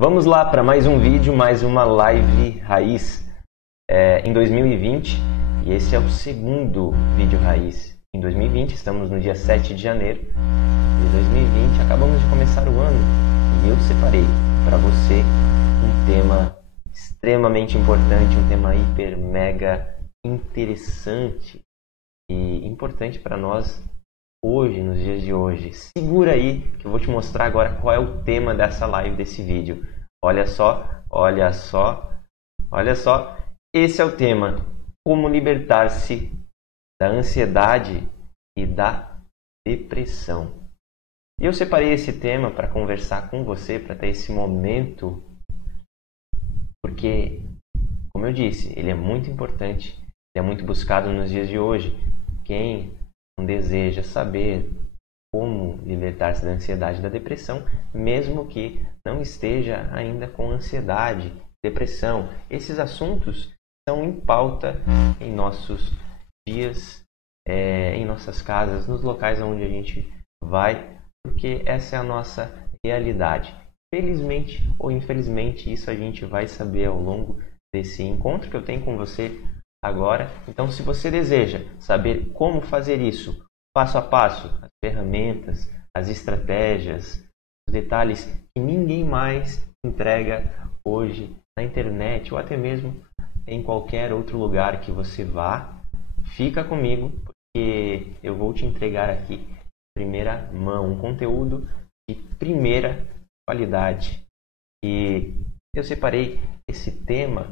Vamos lá para mais um vídeo, mais uma live raiz em 2020, e esse é o segundo vídeo raiz em 2020. Estamos no dia 7 de janeiro de 2020, acabamos de começar o ano e eu separei para você um tema extremamente importante, um tema hiper mega interessante e importante para nós hoje, nos dias de hoje. Segura aí que eu vou te mostrar agora qual é o tema dessa live, desse vídeo. Olha só, olha só, olha só. Esse é o tema: como libertar-se da ansiedade e da depressão. E eu separei esse tema para conversar com você, para ter esse momento, porque, como eu disse, ele é muito importante, ele é muito buscado nos dias de hoje. Quem não deseja saber como libertar-se da ansiedade e da depressão, mesmo que não esteja ainda com ansiedade, depressão. Esses assuntos estão em pauta em nossos dias, em nossas casas, nos locais onde a gente vai, porque essa é a nossa realidade. Felizmente ou infelizmente, isso a gente vai saber ao longo desse encontro que eu tenho com você agora. Então, se você deseja saber como fazer isso, passo a passo, as ferramentas, as estratégias, os detalhes que ninguém mais entrega hoje na internet ou até mesmo em qualquer outro lugar que você vá, fica comigo, porque eu vou te entregar aqui em primeira mão um conteúdo de primeira qualidade. E eu separei esse tema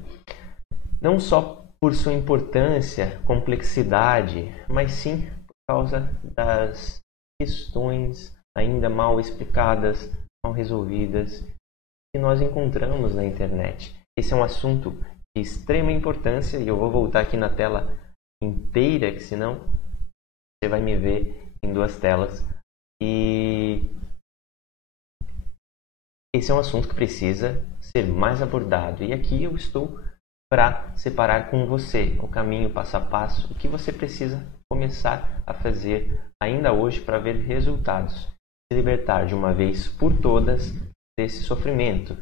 não só por sua importância, complexidade, mas sim por causa das questões ainda mal explicadas, mal resolvidas, que nós encontramos na internet. Esse é um assunto de extrema importância e eu vou voltar aqui na tela inteira, que senão você vai me ver em duas telas. E esse é um assunto que precisa ser mais abordado. E aqui eu estou para separar com você o caminho passo a passo, o que você precisa começar a fazer ainda hoje para ver resultados, se libertar de uma vez por todas desse sofrimento,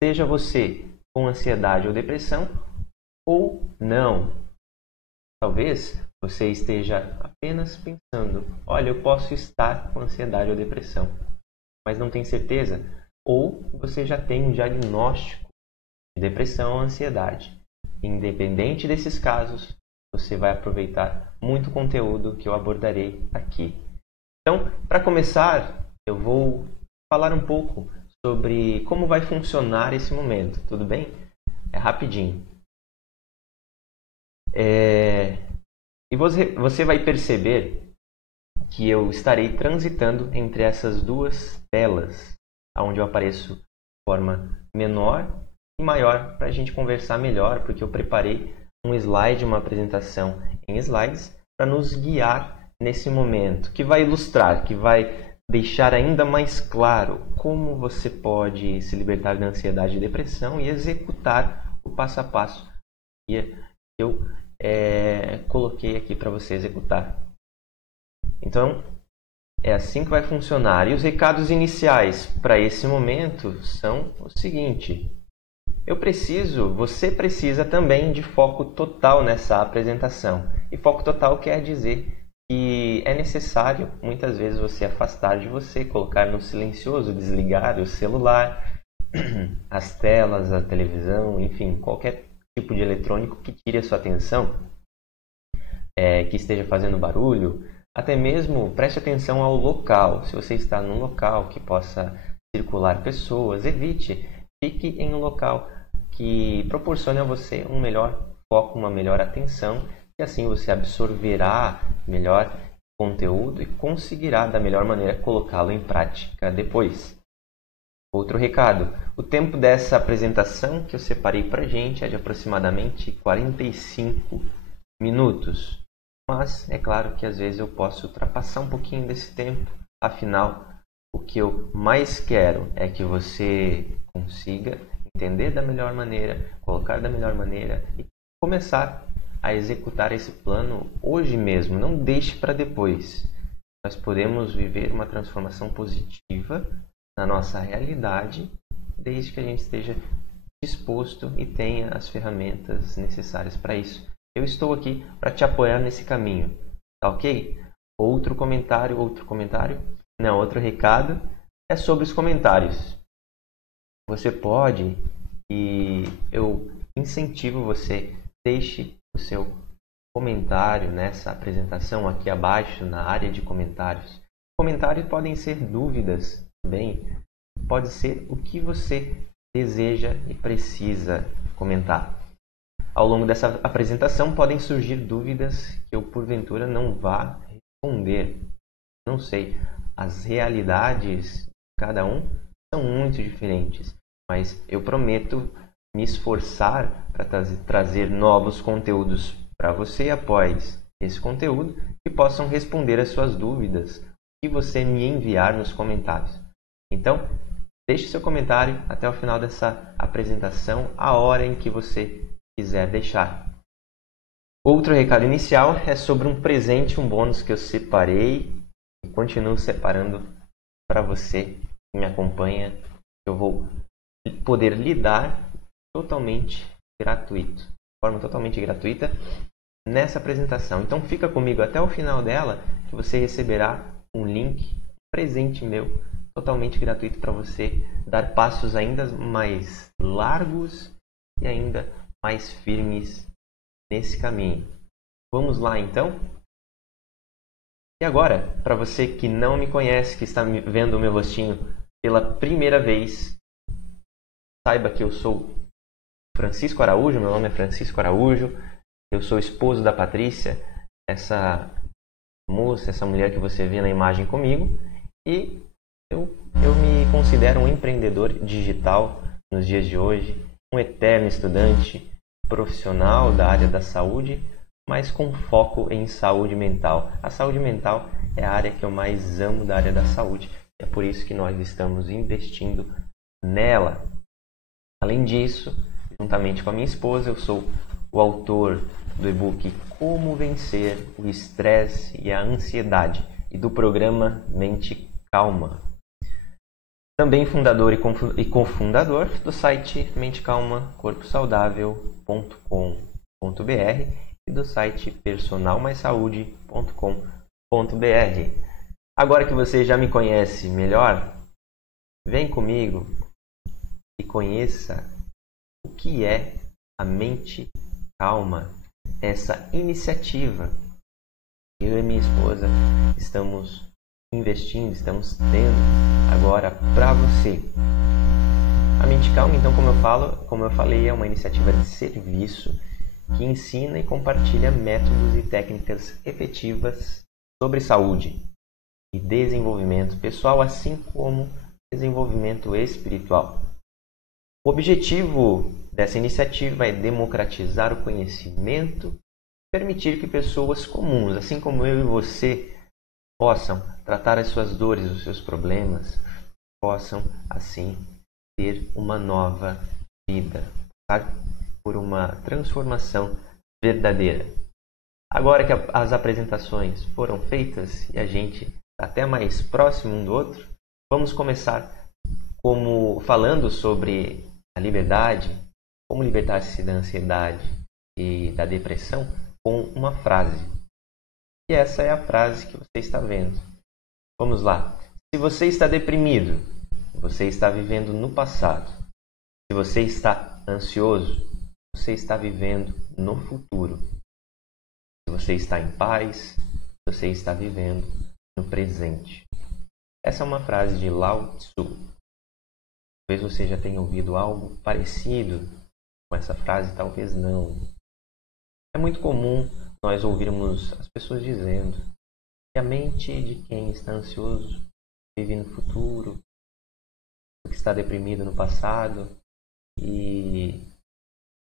seja você com ansiedade ou depressão ou não. Talvez você esteja apenas pensando: olha, eu posso estar com ansiedade ou depressão, mas não tem certeza, ou você já tem um diagnóstico de depressão ou ansiedade. Independente desses casos, você vai aproveitar muito conteúdo que eu abordarei aqui. Então, para começar, eu vou falar um pouco sobre como vai funcionar esse momento, tudo bem? É rapidinho. E você vai perceber que eu estarei transitando entre essas duas telas, onde eu apareço de forma menor e maior para a gente conversar melhor, porque eu preparei um slide, uma apresentação em slides para nos guiar nesse momento, que vai ilustrar, que vai deixar ainda mais claro como você pode se libertar da ansiedade e depressão e executar o passo a passo que eu coloquei aqui para você executar. Então, é assim que vai funcionar. E os recados iniciais para esse momento são o seguinte: você precisa também de foco total nessa apresentação. E foco total quer dizer que é necessário, muitas vezes, você afastar de você, colocar no silencioso, desligar o celular, as telas, a televisão, enfim, qualquer tipo de eletrônico que tire a sua atenção, que esteja fazendo barulho. Até mesmo preste atenção ao local. Se você está num local que possa circular pessoas, evite. Fique em um local que proporcione a você um melhor foco, uma melhor atenção, e assim você absorverá melhor conteúdo e conseguirá da melhor maneira colocá-lo em prática depois. Outro recado: o tempo dessa apresentação que eu separei para a gente é de aproximadamente 45 minutos. Mas é claro que às vezes eu posso ultrapassar um pouquinho desse tempo, afinal, o que eu mais quero é que você consiga entender da melhor maneira, colocar da melhor maneira e começar a executar esse plano hoje mesmo. Não deixe para depois. Nós podemos viver uma transformação positiva na nossa realidade desde que a gente esteja disposto e tenha as ferramentas necessárias para isso. Eu estou aqui para te apoiar nesse caminho, tá ok? Outro comentário? Não, outro recado é sobre os comentários. Você pode, e eu incentivo você, deixe o seu comentário nessa apresentação aqui abaixo, na área de comentários. Comentários podem ser dúvidas também, pode ser o que você deseja e precisa comentar. Ao longo dessa apresentação podem surgir dúvidas que eu porventura não vá responder. Não sei, as realidades de cada um são muito diferentes, mas eu prometo me esforçar para trazer novos conteúdos para você após esse conteúdo que possam responder as suas dúvidas que você me enviar nos comentários. Então, deixe seu comentário até o final dessa apresentação, a hora em que você quiser deixar. Outro recado inicial é sobre um presente, um bônus que eu separei e continuo separando para você que me acompanha. Eu vou poder lhe dar totalmente gratuito, de forma totalmente gratuita nessa apresentação. Então fica comigo até o final dela que você receberá um link, um presente meu, totalmente gratuito para você dar passos ainda mais largos e ainda mais firmes nesse caminho. Vamos lá então? E agora, para você que não me conhece, que está vendo o meu rostinho pela primeira vez, saiba que eu sou Francisco Araújo, meu nome é Francisco Araújo, eu sou esposo da Patrícia, essa moça, essa mulher que você vê na imagem comigo, e eu me considero um empreendedor digital nos dias de hoje, um eterno estudante profissional da área da saúde, mas com foco em saúde mental. A saúde mental é a área que eu mais amo da área da saúde, é por isso que nós estamos investindo nela. Além disso, juntamente com a minha esposa, eu sou o autor do e-book Como Vencer o Estresse e a Ansiedade e do programa Mente Calma. Também fundador e cofundador do site mentecalmacorposaudável.com.br e do site personalmaissaude.com.br. Agora que você já me conhece melhor, vem comigo e conheça o que é a Mente Calma, essa iniciativa que eu e minha esposa estamos investindo, estamos tendo agora para você. A Mente Calma, então, como eu falei, é uma iniciativa de serviço que ensina e compartilha métodos e técnicas efetivas sobre saúde e desenvolvimento pessoal, assim como desenvolvimento espiritual. O objetivo dessa iniciativa é democratizar o conhecimento, permitir que pessoas comuns, assim como eu e você, possam tratar as suas dores, os seus problemas, possam, assim, ter uma nova vida, sabe? Por uma transformação verdadeira. Agora que as apresentações foram feitas e a gente está até mais próximo um do outro, vamos começar falando sobre a liberdade, como libertar-se da ansiedade e da depressão com uma frase. E essa é a frase que você está vendo. Vamos lá. Se você está deprimido, você está vivendo no passado. Se você está ansioso, você está vivendo no futuro. Se você está em paz, você está vivendo no presente. Essa é uma frase de Lao Tzu. Talvez você já tenha ouvido algo parecido com essa frase, talvez não. É muito comum nós ouvirmos as pessoas dizendo que a mente de quem está ansioso vive no futuro, que está deprimido no passado.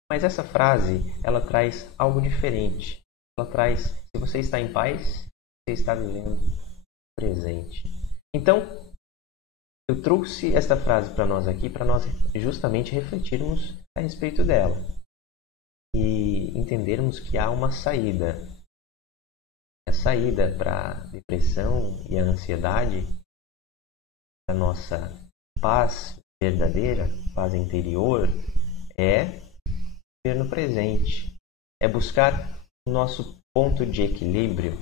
Mas essa frase, ela traz algo diferente. Ela traz, se você está em paz, você está vivendo o presente. Então, eu trouxe esta frase para nós aqui, para nós justamente refletirmos a respeito dela e entendermos que há uma saída. A saída para a depressão e a ansiedade, a nossa paz verdadeira, paz interior, é ver no presente, é buscar o nosso ponto de equilíbrio.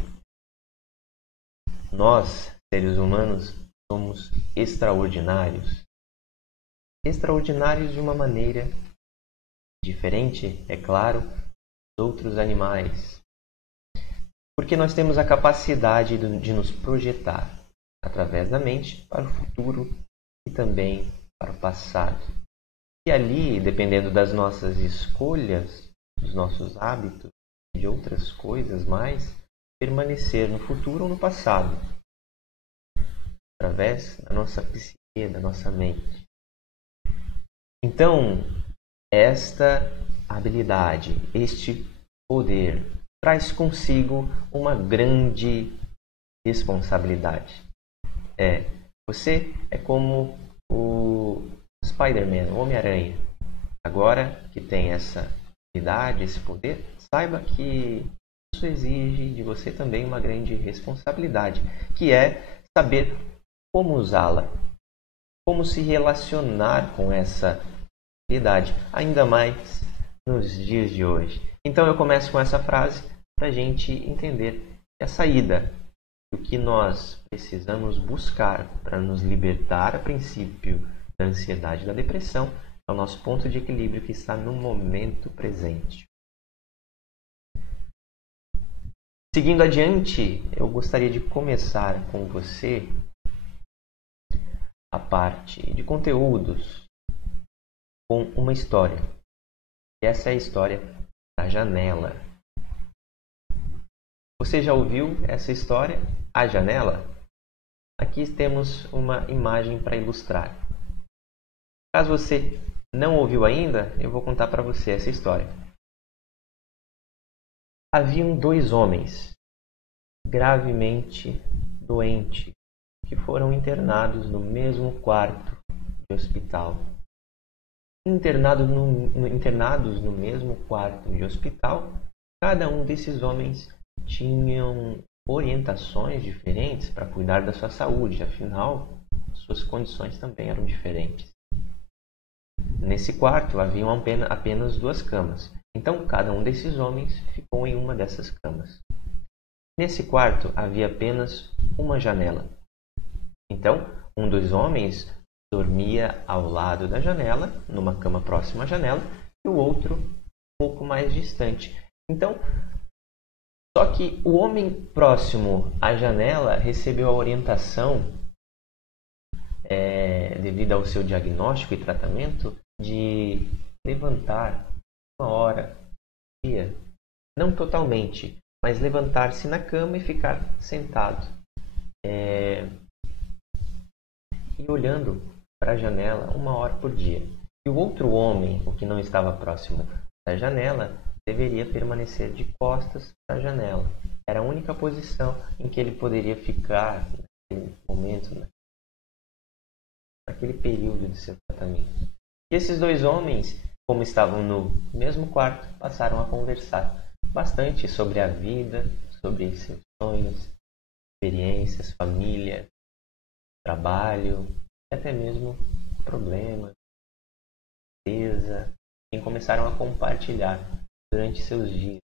Nós, seres humanos, somos extraordinários. Extraordinários de uma maneira diferente, é claro, dos outros animais. Porque nós temos a capacidade de nos projetar através da mente para o futuro e também para o passado. E ali, dependendo das nossas escolhas, dos nossos hábitos e de outras coisas mais, permanecer no futuro ou no passado, através da nossa psique, da nossa mente. Então, esta habilidade, este poder, traz consigo uma grande responsabilidade. Você é como o Spider-Man, o Homem-Aranha. Agora que tem essa habilidade, esse poder, saiba que isso exige de você também uma grande responsabilidade, que é saber como usá-la, como se relacionar com essa habilidade, ainda mais nos dias de hoje. Então eu começo com essa frase para a gente entender a saída do que nós precisamos buscar para nos libertar, a princípio, da ansiedade e da depressão, é o nosso ponto de equilíbrio que está no momento presente. Seguindo adiante, eu gostaria de começar com você a parte de conteúdos com uma história. E essa é a história da janela. Você já ouviu essa história? A janela? Aqui temos uma imagem para ilustrar. Caso você não ouviu ainda, eu vou contar para você essa história. Haviam dois homens gravemente doentes que foram internados no mesmo quarto de hospital. Internados no mesmo quarto de hospital, cada um desses homens tinham orientações diferentes para cuidar da sua saúde, afinal, suas condições também eram diferentes. Nesse quarto haviam apenas duas camas, então cada um desses homens ficou em uma dessas camas. Nesse quarto havia apenas uma janela. Então, um dos homens dormia ao lado da janela, numa cama próxima à janela, e o outro um pouco mais distante. Então, só que o homem próximo à janela recebeu a orientação, devido ao seu diagnóstico e tratamento, de levantar uma hora por dia. Não totalmente, mas levantar-se na cama e ficar sentado. E olhando para a janela uma hora por dia. E o outro homem, o que não estava próximo da janela, deveria permanecer de costas para a janela. Era a única posição em que ele poderia ficar naquele momento, naquele período de seu tratamento. E esses dois homens, como estavam no mesmo quarto, passaram a conversar bastante sobre a vida, sobre seus sonhos, experiências, família, trabalho, e até mesmo problemas, tristeza, e começaram a compartilhar durante seus dias.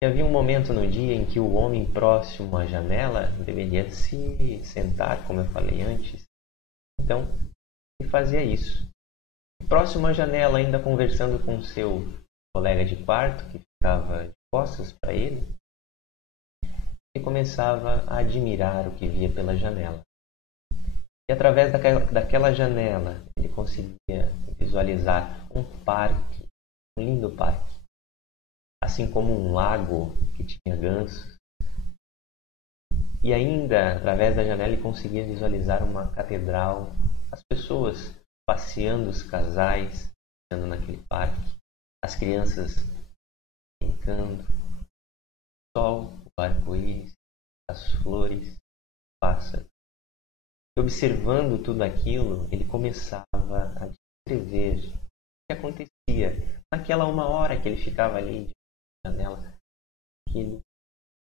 E havia um momento no dia em que o homem próximo à janela deveria se sentar, como eu falei antes. Então, ele fazia isso. Próximo à janela, ainda conversando com seu colega de quarto, que ficava de costas para ele, e começava a admirar o que via pela janela. E através daquela janela, ele conseguia visualizar um parque, um lindo parque, assim como um lago que tinha gansos. E ainda, através da janela, ele conseguia visualizar uma catedral, as pessoas passeando, os casais passeando naquele parque, as crianças brincando, o sol, o arco-íris, as flores, o pássaro. E observando tudo aquilo, ele começava a descrever o que acontecia naquela uma hora que ele ficava ali na janela. Aquele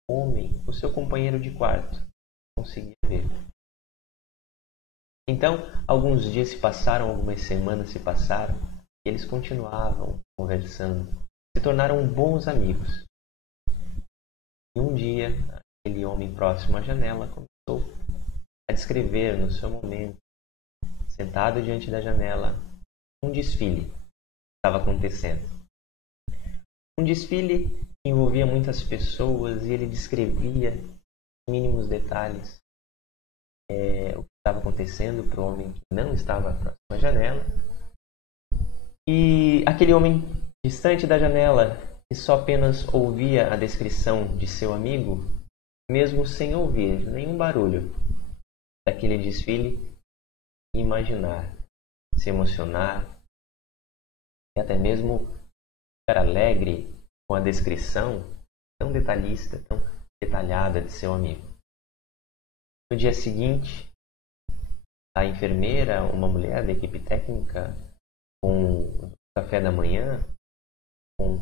homem, o seu companheiro de quarto, conseguia ver. Então, alguns dias se passaram, algumas semanas se passaram, e eles continuavam conversando, se tornaram bons amigos. E um dia, aquele homem próximo à janela começou a descrever no seu momento, sentado diante da janela, um desfile que estava acontecendo. Um desfile que envolvia muitas pessoas e ele descrevia em mínimos detalhes o que estava acontecendo para o homem que não estava próximo à janela. E aquele homem distante da janela, que só apenas ouvia a descrição de seu amigo, mesmo sem ouvir nenhum barulho daquele desfile, imaginar, se emocionar e até mesmo ficar alegre com a descrição tão detalhista, tão detalhada de seu amigo. No dia seguinte, a enfermeira, uma mulher da equipe técnica, com o café da manhã, com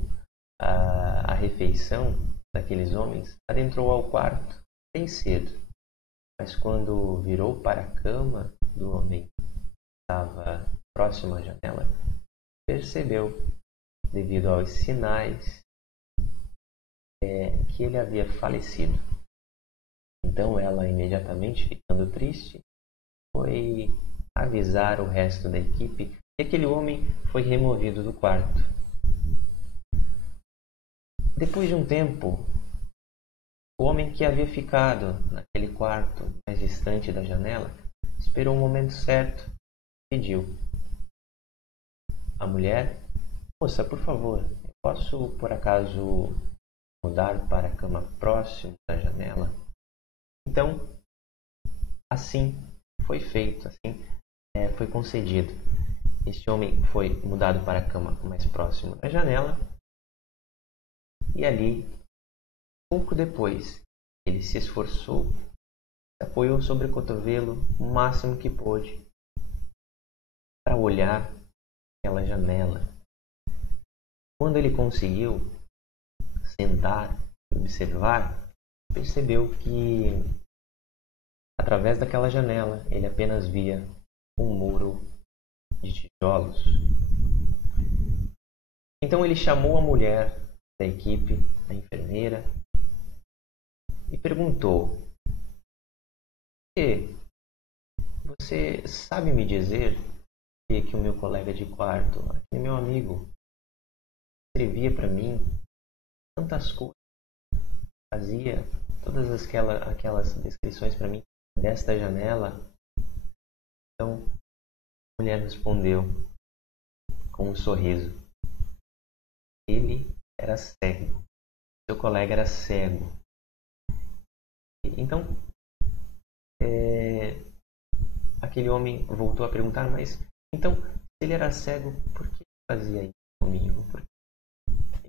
a refeição daqueles homens, adentrou ao quarto bem cedo. Mas quando virou para a cama do homem que estava próximo à janela, percebeu, devido aos sinais, que ele havia falecido. Então ela, imediatamente ficando triste, foi avisar o resto da equipe que aquele homem foi removido do quarto. Depois de um tempo, o homem que havia ficado naquele quarto mais distante da janela esperou o momento certo e pediu. A mulher: moça, por favor, posso por acaso mudar para a cama próxima da janela? Então, assim foi feito, assim foi concedido. Este homem foi mudado para a cama mais próxima da janela e ali, pouco depois, ele se esforçou, se apoiou sobre o cotovelo o máximo que pôde para olhar aquela janela. Quando ele conseguiu sentar e observar, percebeu que através daquela janela ele apenas via um muro de tijolos. Então ele chamou a mulher da equipe, a enfermeira, e perguntou: você sabe me dizer que o meu colega de quarto, aquele meu amigo, escrevia para mim tantas coisas, fazia todas aquelas descrições para mim desta janela? Então a mulher respondeu com um sorriso: ele era cego, seu colega era cego. Então aquele homem voltou a perguntar: mas então, se ele era cego, por que fazia isso comigo? Porque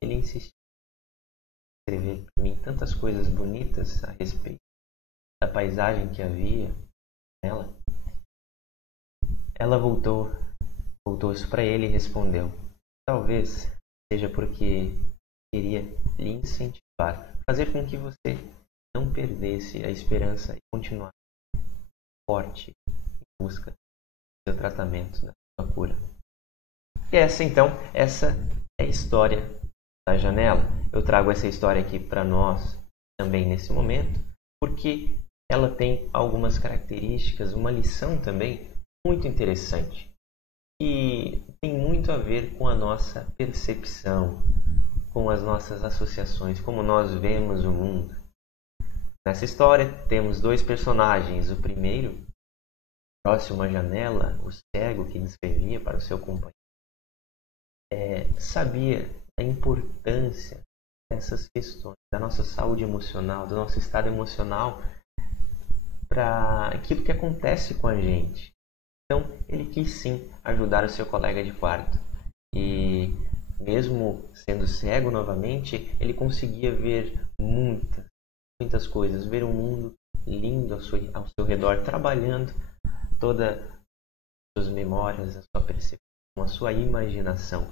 ele insistia em escrever para mim tantas coisas bonitas a respeito da paisagem que havia nela. Ela voltou-se para ele e respondeu: talvez seja porque queria lhe incentivar, fazer com que você não perdesse a esperança e continuasse forte em busca do seu tratamento, da sua cura. E essa é a história da janela. Eu trago essa história aqui para nós também nesse momento, porque ela tem algumas características, uma lição também muito interessante, que tem muito a ver com a nossa percepção, com as nossas associações, como nós vemos o mundo. Nessa história temos dois personagens. O primeiro, próximo à janela, o cego que descrevia para o seu companheiro, sabia a importância dessas questões, da nossa saúde emocional, do nosso estado emocional, para aquilo que acontece com a gente. Então, ele quis sim ajudar o seu colega de quarto. E mesmo sendo cego novamente, ele conseguia ver muitas coisas, ver um mundo lindo ao seu redor, trabalhando todas as suas memórias, a sua percepção, a sua imaginação.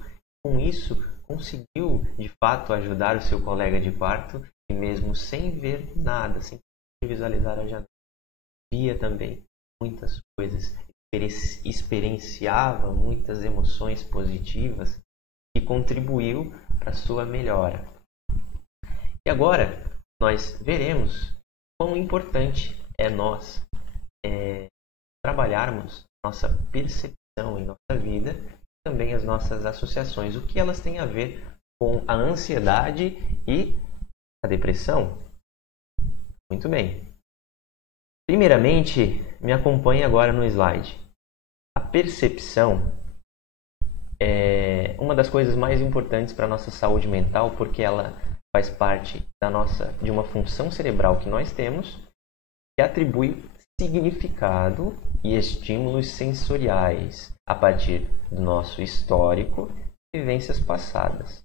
Com isso, conseguiu de fato ajudar o seu colega de quarto, e mesmo sem ver nada, sem visualizar a janela, via também muitas coisas, experienciava muitas emoções positivas que contribuiu para a sua melhora. E agora nós veremos quão importante é nós trabalharmos nossa percepção em nossa vida, também as nossas associações, o que elas têm a ver com a ansiedade e a depressão. Muito bem. Primeiramente, me acompanhe agora no slide. A percepção é uma das coisas mais importantes para a nossa saúde mental, porque ela faz parte de uma função cerebral que nós temos, que atribui significado e estímulos sensoriais a partir do nosso histórico e vivências passadas.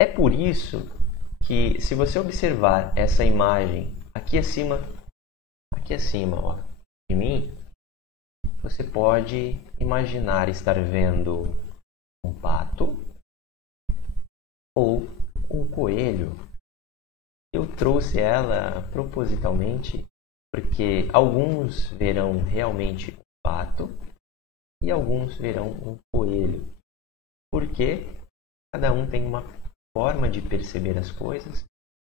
É por isso que, se você observar essa imagem aqui acima ó, de mim, você pode imaginar estar vendo um pato ou um coelho. Eu trouxe ela propositalmente porque alguns verão realmente um pato e alguns verão um coelho. Porque cada um tem uma forma de perceber as coisas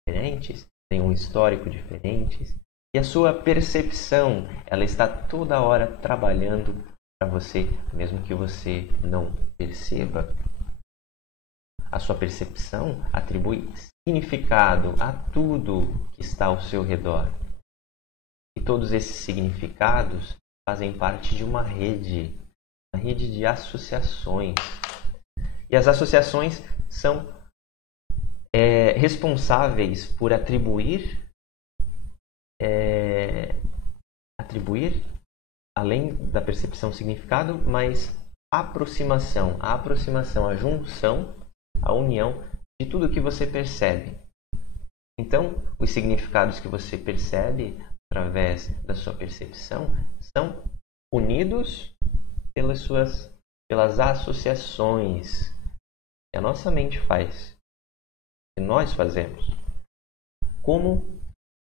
diferentes, tem um histórico diferente, e a sua percepção, ela está toda hora trabalhando para você, mesmo que você não perceba. A sua percepção atribui significado a tudo que está ao seu redor. E todos esses significados fazem parte de uma rede de associações. E as associações são responsáveis por atribuir, além da percepção, significado, mas aproximação, a junção, a união de tudo que você percebe. Então, os significados que você percebe através da sua percepção são unidos pelas associações que a nossa mente faz, que nós fazemos, como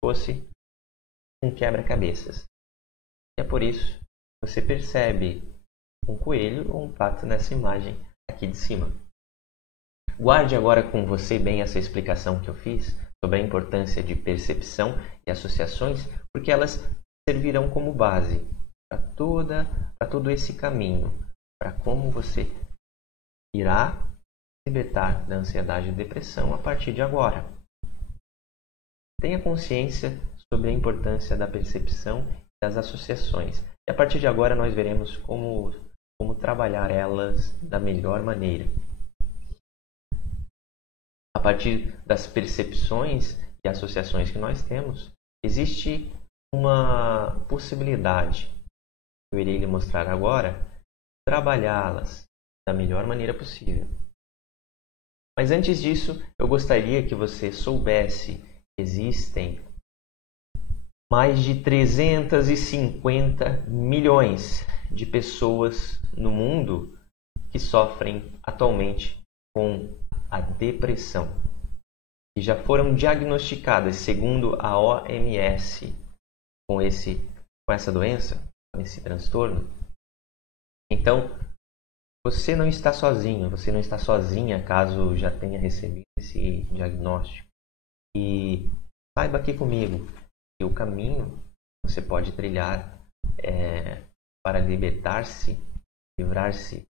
fosse um quebra-cabeças. E é por isso que você percebe um coelho ou um pato nessa imagem aqui de cima. Guarde agora com você bem essa explicação que eu fiz sobre a importância de percepção e associações, porque elas servirão como base para todo esse caminho, para como você irá se libertar da ansiedade e depressão a partir de agora. Tenha consciência sobre a importância da percepção e das associações. E a partir de agora nós veremos como trabalhar elas da melhor maneira. A partir das percepções e associações que nós temos, existe uma possibilidade, que eu irei lhe mostrar agora, trabalhá-las da melhor maneira possível. Mas antes disso, eu gostaria que você soubesse que existem mais de 350 milhões de pessoas no mundo que sofrem atualmente com a depressão, que já foram diagnosticadas, segundo a OMS, com essa doença, com esse transtorno. Então, você não está sozinho, você não está sozinha caso já tenha recebido esse diagnóstico. E saiba aqui comigo que o caminho que você pode trilhar para libertar-se, livrar-se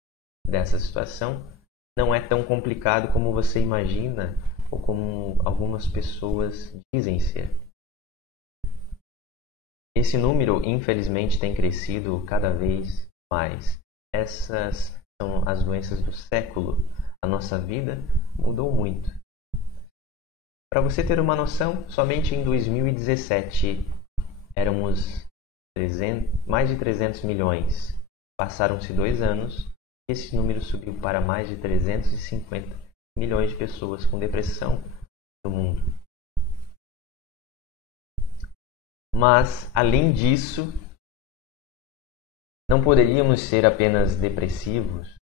dessa situação, não é tão complicado como você imagina ou como algumas pessoas dizem ser. Esse número, infelizmente, tem crescido cada vez mais. Essas são as doenças do século. A nossa vida mudou muito. Para você ter uma noção, somente em 2017 éramos mais de 300 milhões. Passaram-se 2 anos e esse número subiu para mais de 350 milhões de pessoas com depressão no mundo. Mas, além disso, não poderíamos ser apenas depressivos.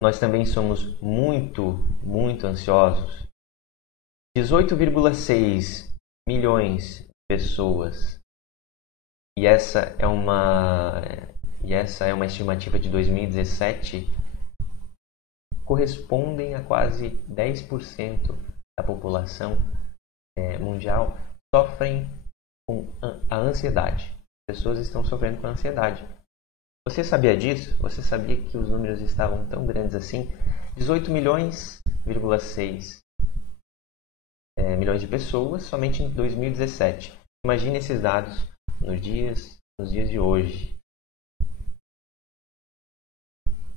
Nós também somos muito, muito ansiosos. 18,6 milhões de pessoas e essa é uma estimativa de 2017, correspondem a quase 10% da população mundial sofrem com a ansiedade. As pessoas estão sofrendo com a ansiedade. Você sabia disso? Você sabia que os números estavam tão grandes assim? 18 milhões,6 milhões de pessoas somente em 2017. Imagine esses dados nos dias de hoje.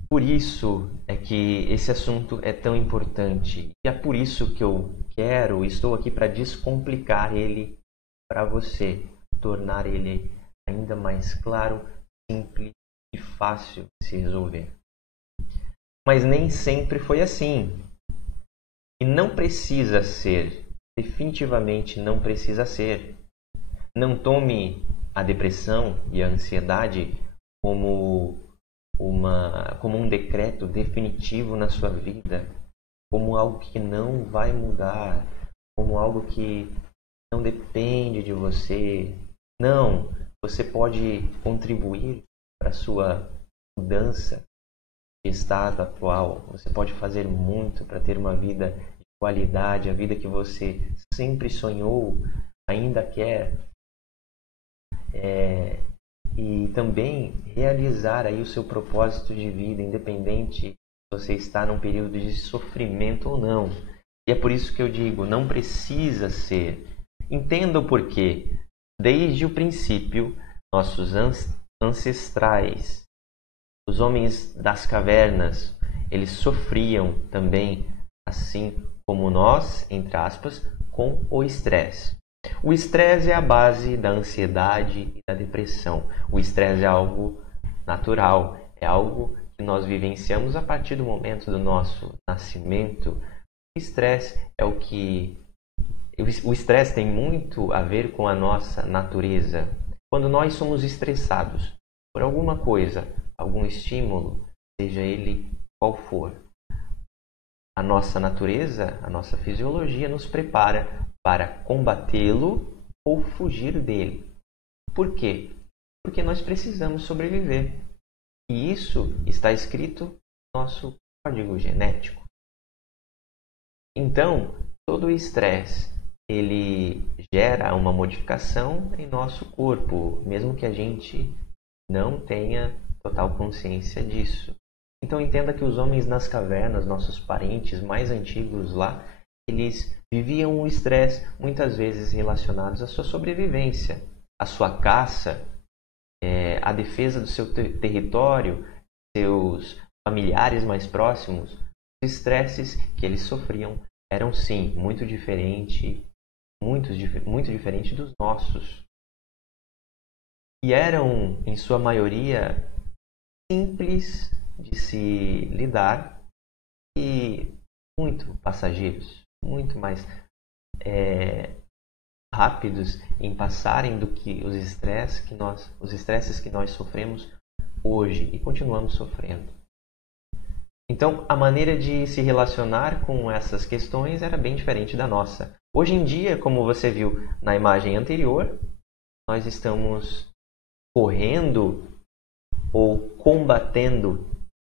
Por isso é que esse assunto é tão importante. E é por isso que estou aqui para descomplicar ele para você, tornar ele ainda mais claro, simples e fácil de se resolver. Mas nem sempre foi assim. E não precisa ser. Definitivamente não precisa ser. Não tome a depressão e a ansiedade como um decreto definitivo na sua vida, como algo que não vai mudar, como algo que não depende de você. Não, você pode contribuir para a sua mudança de estado atual. Você pode fazer muito para ter uma vida de qualidade, a vida que você sempre sonhou, ainda quer. E também realizar aí o seu propósito de vida, independente se você está num período de sofrimento ou não. E é por isso que eu digo, não precisa ser. Entenda o porquê. Desde o princípio, nossos ancestrais, os homens das cavernas, eles sofriam também, assim como nós, entre aspas, com o estresse. O estresse é a base da ansiedade e da depressão. O estresse é algo natural, é algo que nós vivenciamos a partir do momento do nosso nascimento. O estresse o estresse tem muito a ver com a nossa natureza. Quando nós somos estressados por alguma coisa, algum estímulo, seja ele qual for, a nossa natureza, a nossa fisiologia nos prepara para combatê-lo ou fugir dele. Por quê? Porque nós precisamos sobreviver. E isso está escrito no nosso código genético. Então, todo o estresse, ele gera uma modificação em nosso corpo, mesmo que a gente não tenha total consciência disso. Então entenda que os homens nas cavernas, nossos parentes mais antigos lá, eles viviam o estresse muitas vezes relacionados à sua sobrevivência, à sua caça, à defesa do seu território, seus familiares mais próximos. Os estresses que eles sofriam eram sim muito diferentes dos nossos. E eram, em sua maioria, simples de se lidar e muito passageiros, muito mais rápidos em passarem do que os estresses que nós sofremos hoje e continuamos sofrendo. Então, a maneira de se relacionar com essas questões era bem diferente da nossa. Hoje em dia, como você viu na imagem anterior, nós estamos correndo ou combatendo,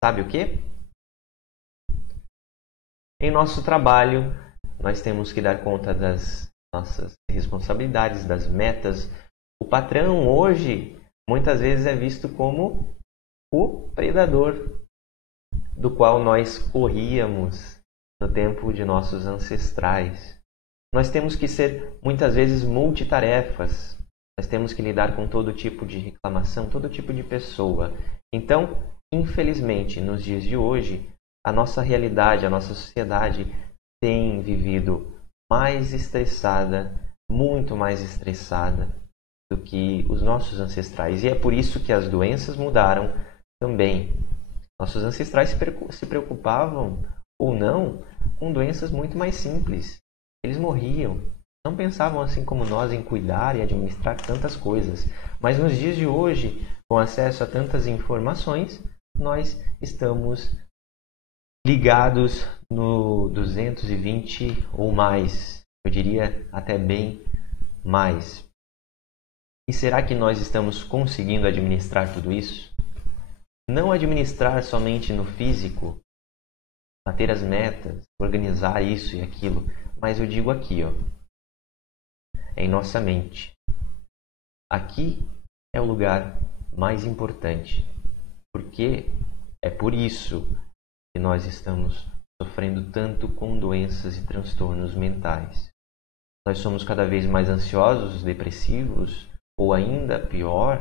sabe o quê? Em nosso trabalho, nós temos que dar conta das nossas responsabilidades, das metas. O patrão hoje, muitas vezes, é visto como o predador do qual nós corríamos no tempo de nossos ancestrais. Nós temos que ser, muitas vezes, multitarefas. Nós temos que lidar com todo tipo de reclamação, todo tipo de pessoa. Então, infelizmente, nos dias de hoje, a nossa realidade, a nossa sociedade tem vivido mais estressada, muito mais estressada do que os nossos ancestrais. E é por isso que as doenças mudaram também. Nossos ancestrais se preocupavam, ou não, com doenças muito mais simples. Eles morriam. Não pensavam assim como nós em cuidar e administrar tantas coisas. Mas nos dias de hoje, com acesso a tantas informações, nós estamos ligados no 220 ou mais. Eu diria até bem mais. E será que nós estamos conseguindo administrar tudo isso? Não administrar somente no físico, bater as metas, organizar isso e aquilo, mas eu digo aqui, ó, em nossa mente. Aqui é o lugar mais importante, porque é por isso que nós estamos sofrendo tanto com doenças e transtornos mentais. Nós somos cada vez mais ansiosos, depressivos, ou ainda pior,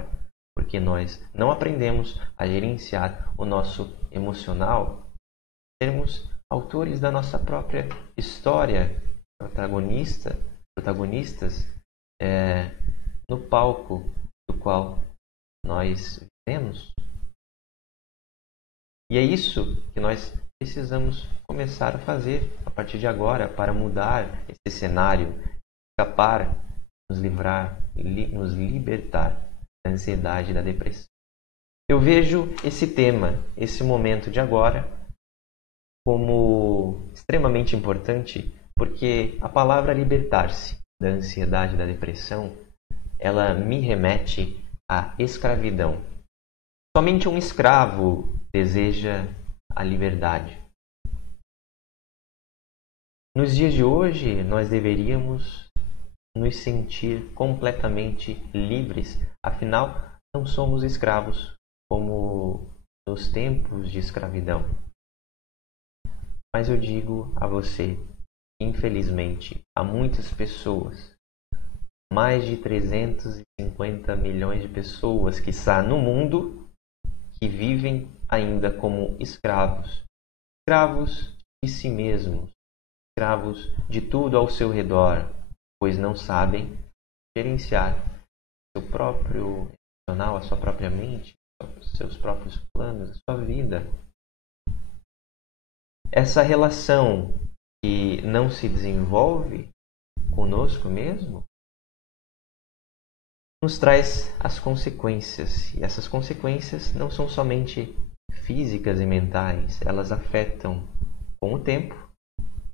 porque nós não aprendemos a gerenciar o nosso emocional, sermos autores da nossa própria história, protagonistas no palco do qual nós vivemos. E é isso que nós precisamos começar a fazer a partir de agora para mudar esse cenário, escapar, nos livrar, nos libertar da ansiedade e da depressão. Eu vejo esse tema, esse momento de agora, como extremamente importante, porque a palavra libertar-se da ansiedade e da depressão, ela me remete à escravidão. Somente um escravo deseja a liberdade. Nos dias de hoje, nós deveríamos nos sentir completamente livres, afinal, não somos escravos como nos tempos de escravidão. Mas eu digo a você, infelizmente, há muitas pessoas, mais de 350 milhões de pessoas que estão no mundo, que vivem ainda como escravos. Escravos de si mesmos, escravos de tudo ao seu redor, pois não sabem gerenciar seu próprio emocional, a sua própria mente, seus próprios planos, a sua vida. Essa relação que não se desenvolve conosco mesmo nos traz as consequências. E essas consequências não são somente físicas e mentais, elas afetam com o tempo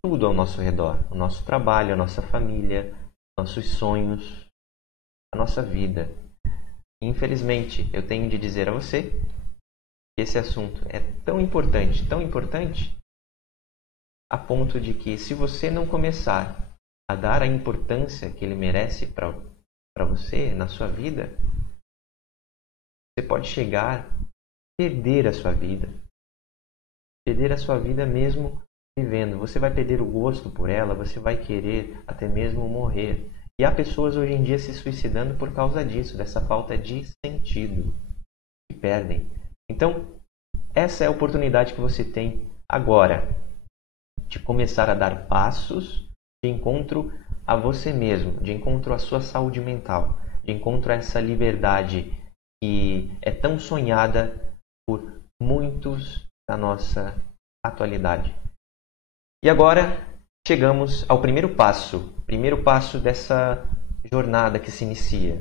tudo ao nosso redor, o nosso trabalho, a nossa família, nossos sonhos, a nossa vida. Infelizmente, eu tenho de dizer a você que esse assunto é tão importante, a ponto de que se você não começar a dar a importância que ele merece para você na sua vida, você pode chegar a perder a sua vida. Perder a sua vida mesmo vivendo. Você vai perder o gosto por ela, você vai querer até mesmo morrer. E há pessoas hoje em dia se suicidando por causa disso, dessa falta de sentido que perdem. Então, essa é a oportunidade que você tem agora de começar a dar passos de encontro a você mesmo, de encontro à sua saúde mental, de encontro a essa liberdade que é tão sonhada por muitos da nossa atualidade. E agora chegamos ao primeiro passo dessa jornada que se inicia.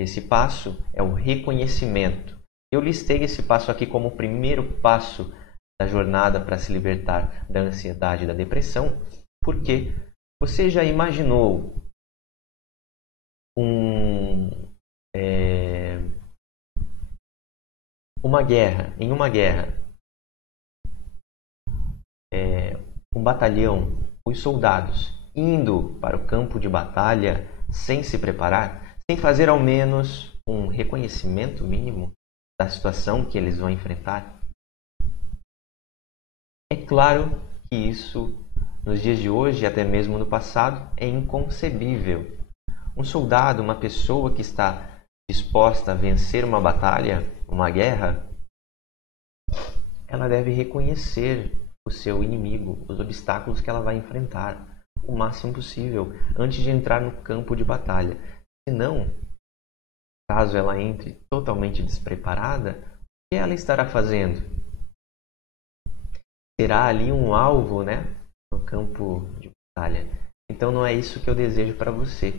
Esse passo é o reconhecimento. Eu listei esse passo aqui como o primeiro passo da jornada para se libertar da ansiedade e da depressão, porque você já imaginou uma guerra, um batalhão, os soldados indo para o campo de batalha sem se preparar, sem fazer ao menos um reconhecimento mínimo da situação que eles vão enfrentar? É claro que isso, nos dias de hoje e até mesmo no passado, é inconcebível. Um soldado, uma pessoa que está disposta a vencer uma batalha, uma guerra, ela deve reconhecer o seu inimigo, os obstáculos que ela vai enfrentar, o máximo possível, antes de entrar no campo de batalha. Senão, caso ela entre totalmente despreparada, o que ela estará fazendo? Terá ali um alvo, no campo de batalha. Então não é isso que eu desejo para você.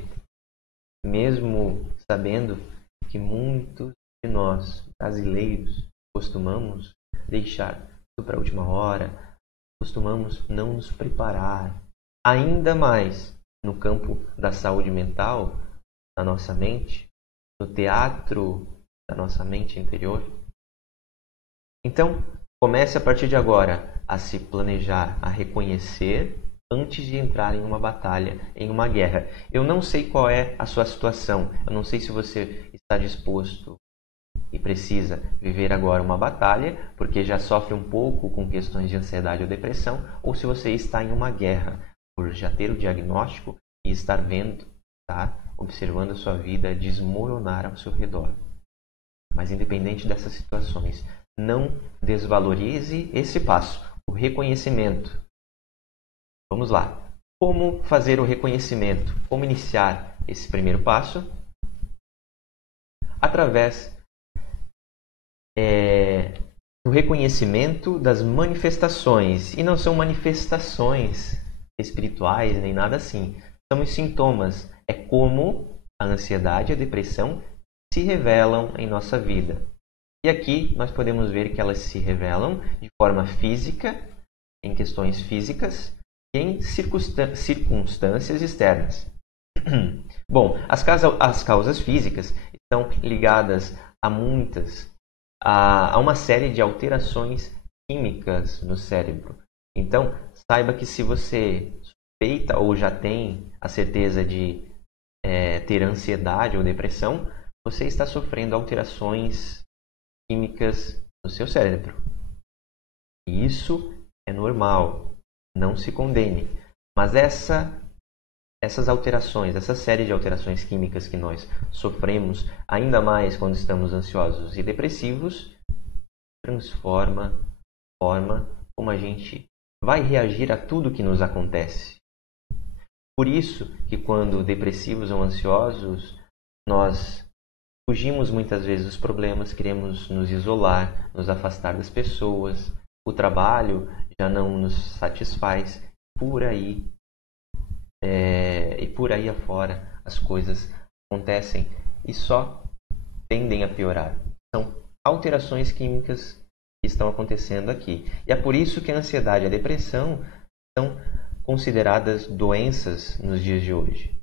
Mesmo sabendo que muitos de nós, brasileiros, costumamos deixar tudo para a última hora, costumamos não nos preparar, ainda mais no campo da saúde mental, na nossa mente, no teatro da nossa mente interior? Então, comece a partir de agora a se planejar, a reconhecer antes de entrar em uma batalha, em uma guerra. Eu não sei qual é a sua situação, eu não sei se você está disposto e precisa viver agora uma batalha, porque já sofre um pouco com questões de ansiedade ou depressão, ou se você está em uma guerra, por já ter o diagnóstico e estar vendo, tá? Observando a sua vida desmoronar ao seu redor. Mas independente dessas situações, não desvalorize esse passo, o reconhecimento. Vamos lá. Como fazer o reconhecimento? Como iniciar esse primeiro passo? Através do reconhecimento das manifestações. E não são manifestações espirituais nem nada assim. São os sintomas. É como a ansiedade e a depressão se revelam em nossa vida. E aqui nós podemos ver que elas se revelam de forma física, em questões físicas, e em circunstâncias externas. Bom, as causas físicas estão ligadas a uma série de alterações químicas no cérebro. Então, saiba que se você suspeita ou já tem a certeza de ter ansiedade ou depressão, você está sofrendo alterações químicas no seu cérebro. E isso é normal, não se condene. Mas essas alterações, essa série de alterações químicas que nós sofremos, ainda mais quando estamos ansiosos e depressivos, transforma a forma como a gente vai reagir a tudo que nos acontece. Por isso que quando depressivos ou ansiosos, nós fugimos muitas vezes dos problemas, queremos nos isolar, nos afastar das pessoas, o trabalho já não nos satisfaz, por aí afora as coisas acontecem e só tendem a piorar. São alterações químicas que estão acontecendo aqui. E é por isso que a ansiedade e a depressão são consideradas doenças nos dias de hoje.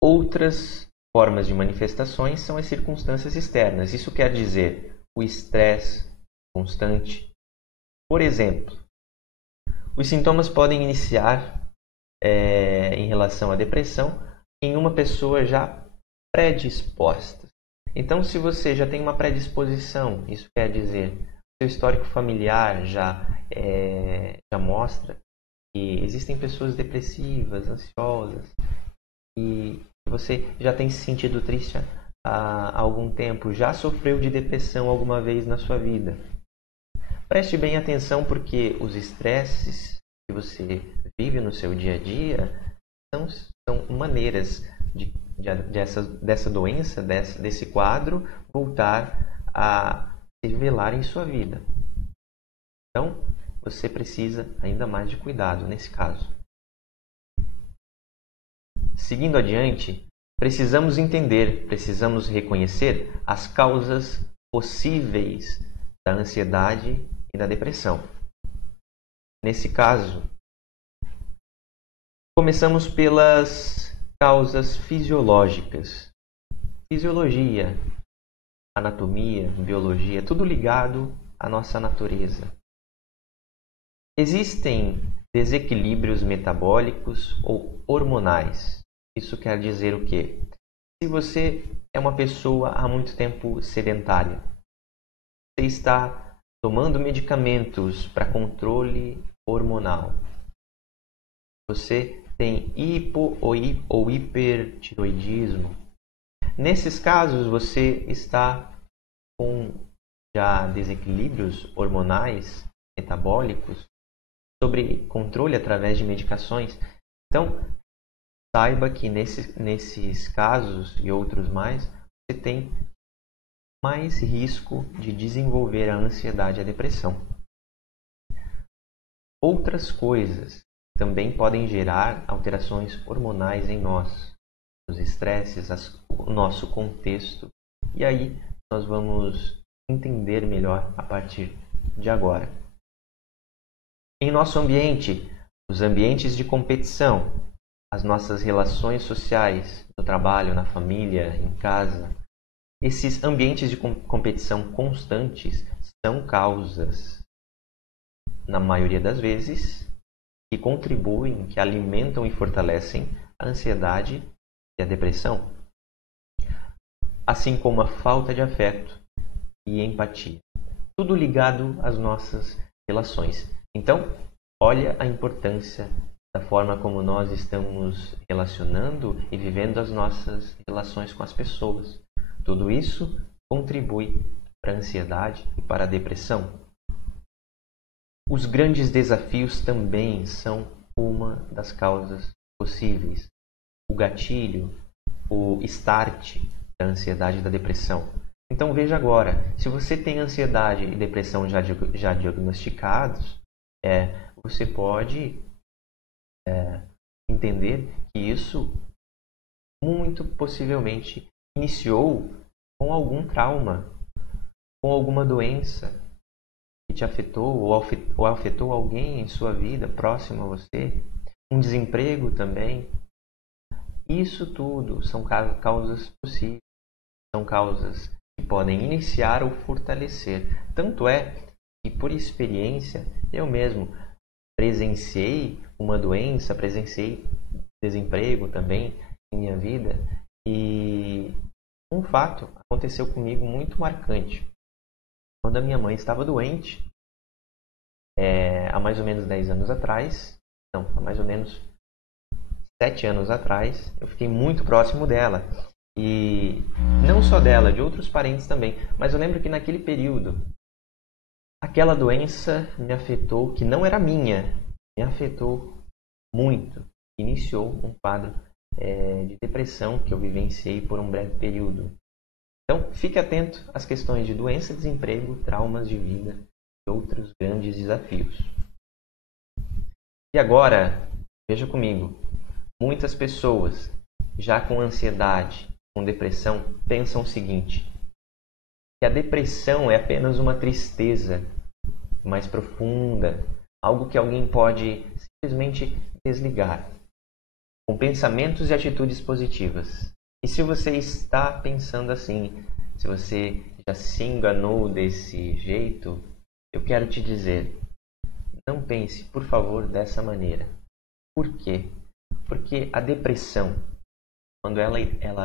Outras formas de manifestações são as circunstâncias externas. Isso quer dizer o estresse constante. Por exemplo, os sintomas podem iniciar em relação à depressão em uma pessoa já predisposta. Então, se você já tem uma predisposição, isso quer dizer seu histórico familiar já mostra que existem pessoas depressivas, ansiosas, e você já tem se sentido triste há algum tempo, já sofreu de depressão alguma vez na sua vida. Preste bem atenção, porque os estresses que você vive no seu dia a dia são maneiras dessa doença, desse quadro, voltar a se revelar em sua vida. Então, você precisa ainda mais de cuidado nesse caso. Seguindo adiante, precisamos reconhecer as causas possíveis da ansiedade e da depressão. Nesse caso, começamos pelas causas fisiológicas. Fisiologia, anatomia, biologia, tudo ligado à nossa natureza. Existem desequilíbrios metabólicos ou hormonais. Isso quer dizer o quê? Se você é uma pessoa há muito tempo sedentária, você está tomando medicamentos para controle hormonal, você tem hipo ou hipertiroidismo. Nesses casos, você está com já desequilíbrios hormonais, metabólicos, sobre controle através de medicações. Então, saiba que nesses casos e outros mais, você tem mais risco de desenvolver a ansiedade e a depressão. Outras coisas também podem gerar alterações hormonais em nós, os estresses, o nosso contexto. E aí nós vamos entender melhor a partir de agora. Em nosso ambiente, os ambientes de competição, as nossas relações sociais, no trabalho, na família, em casa, esses ambientes de competição constantes são causas, na maioria das vezes, que contribuem, que alimentam e fortalecem a ansiedade e a depressão, assim como a falta de afeto e empatia. Tudo ligado às nossas relações. Então, olha a importância da forma como nós estamos relacionando e vivendo as nossas relações com as pessoas. Tudo isso contribui para a ansiedade e para a depressão. Os grandes desafios também são uma das causas possíveis. O gatilho, o start da ansiedade e da depressão. Então veja agora, se você tem ansiedade e depressão já diagnosticados, você pode entender que isso muito possivelmente iniciou com algum trauma, com alguma doença que te afetou ou afetou alguém em sua vida próximo a você, um desemprego também. Isso tudo são causas possíveis, são causas que podem iniciar ou fortalecer. Tanto é que, por experiência, eu mesmo presenciei uma doença, presenciei desemprego também em minha vida, e um fato aconteceu comigo muito marcante. Quando a minha mãe estava doente, há mais ou menos 10 anos atrás, não, há mais ou menos 7 anos atrás, eu fiquei muito próximo dela. E não só dela, de outros parentes também. Mas eu lembro que naquele período, aquela doença me afetou, que não era minha, me afetou muito. Iniciou um quadro de depressão que eu vivenciei por um breve período. Então, fique atento às questões de doença, desemprego, traumas de vida e outros grandes desafios. E agora, veja comigo, muitas pessoas já com ansiedade, com depressão, pensam o seguinte, que a depressão é apenas uma tristeza mais profunda, algo que alguém pode simplesmente desligar, com pensamentos e atitudes positivas. E se você está pensando assim, se você já se enganou desse jeito, eu quero te dizer, não pense, por favor, dessa maneira. Por quê? Porque a depressão, quando ela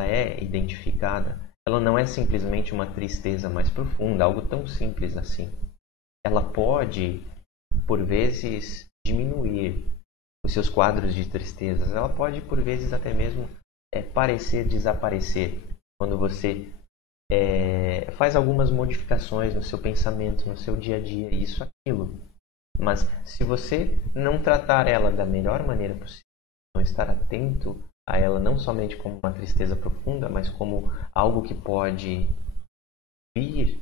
é identificada, ela não é simplesmente uma tristeza mais profunda, algo tão simples assim. Ela pode, por vezes, diminuir os seus quadros de tristezas. Ela pode, por vezes, até mesmo parecer desaparecer quando você faz algumas modificações no seu pensamento, no seu dia a dia, isso, aquilo. Mas se você não tratar ela da melhor maneira possível, não estar atento a ela não somente como uma tristeza profunda, mas como algo que pode vir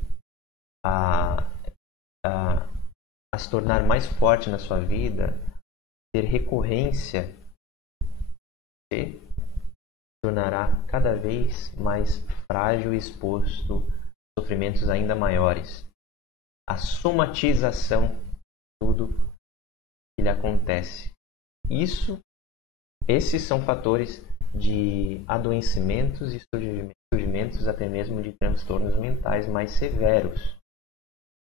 a se tornar mais forte na sua vida, ter recorrência, você se tornará cada vez mais frágil e exposto a sofrimentos ainda maiores. A somatização de tudo que lhe acontece. Esses são fatores de adoecimentos e surgimentos até mesmo de transtornos mentais mais severos.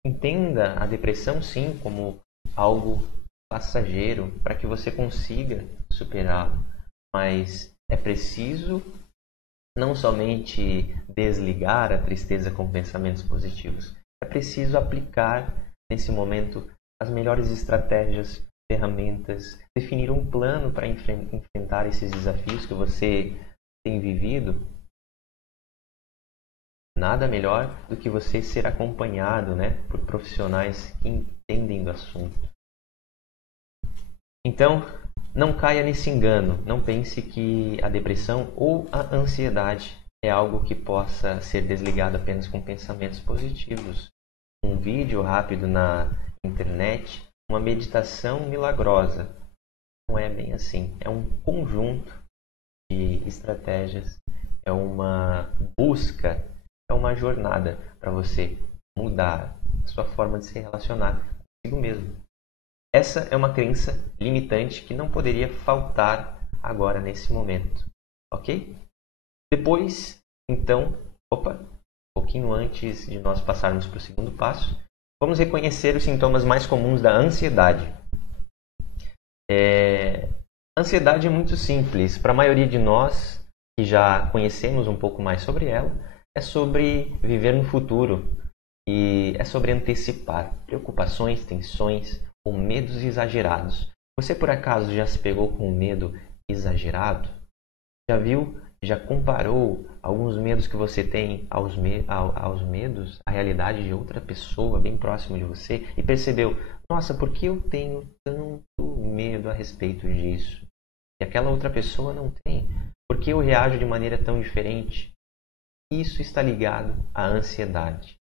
Entenda a depressão sim como algo passageiro para que você consiga superá-lo, mas é preciso não somente desligar a tristeza com pensamentos positivos, é preciso aplicar nesse momento as melhores estratégias, ferramentas, definir um plano para enfrentar esses desafios que você tem vivido. Nada melhor do que você ser acompanhado, por profissionais que entendem do assunto. Então, não caia nesse engano. Não pense que a depressão ou a ansiedade é algo que possa ser desligado apenas com pensamentos positivos. Um vídeo rápido na internet, uma meditação milagrosa. Não é bem assim. É um conjunto de estratégias, é uma busca, é uma jornada para você mudar a sua forma de se relacionar consigo mesmo. Essa é uma crença limitante que não poderia faltar agora nesse momento, ok? Depois, então, um pouquinho antes de nós passarmos para o segundo passo, vamos reconhecer os sintomas mais comuns da ansiedade. A ansiedade é muito simples. Para a maioria de nós, que já conhecemos um pouco mais sobre ela, é sobre viver no futuro e é sobre antecipar preocupações, tensões ou medos exagerados. Você, por acaso, já se pegou com um medo exagerado? Já viu? Já comparou alguns medos que você tem aos medos, à realidade de outra pessoa bem próximo de você e percebeu, nossa, por que eu tenho tanto medo a respeito disso? E aquela outra pessoa não tem. Por que eu reajo de maneira tão diferente? Isso está ligado à ansiedade.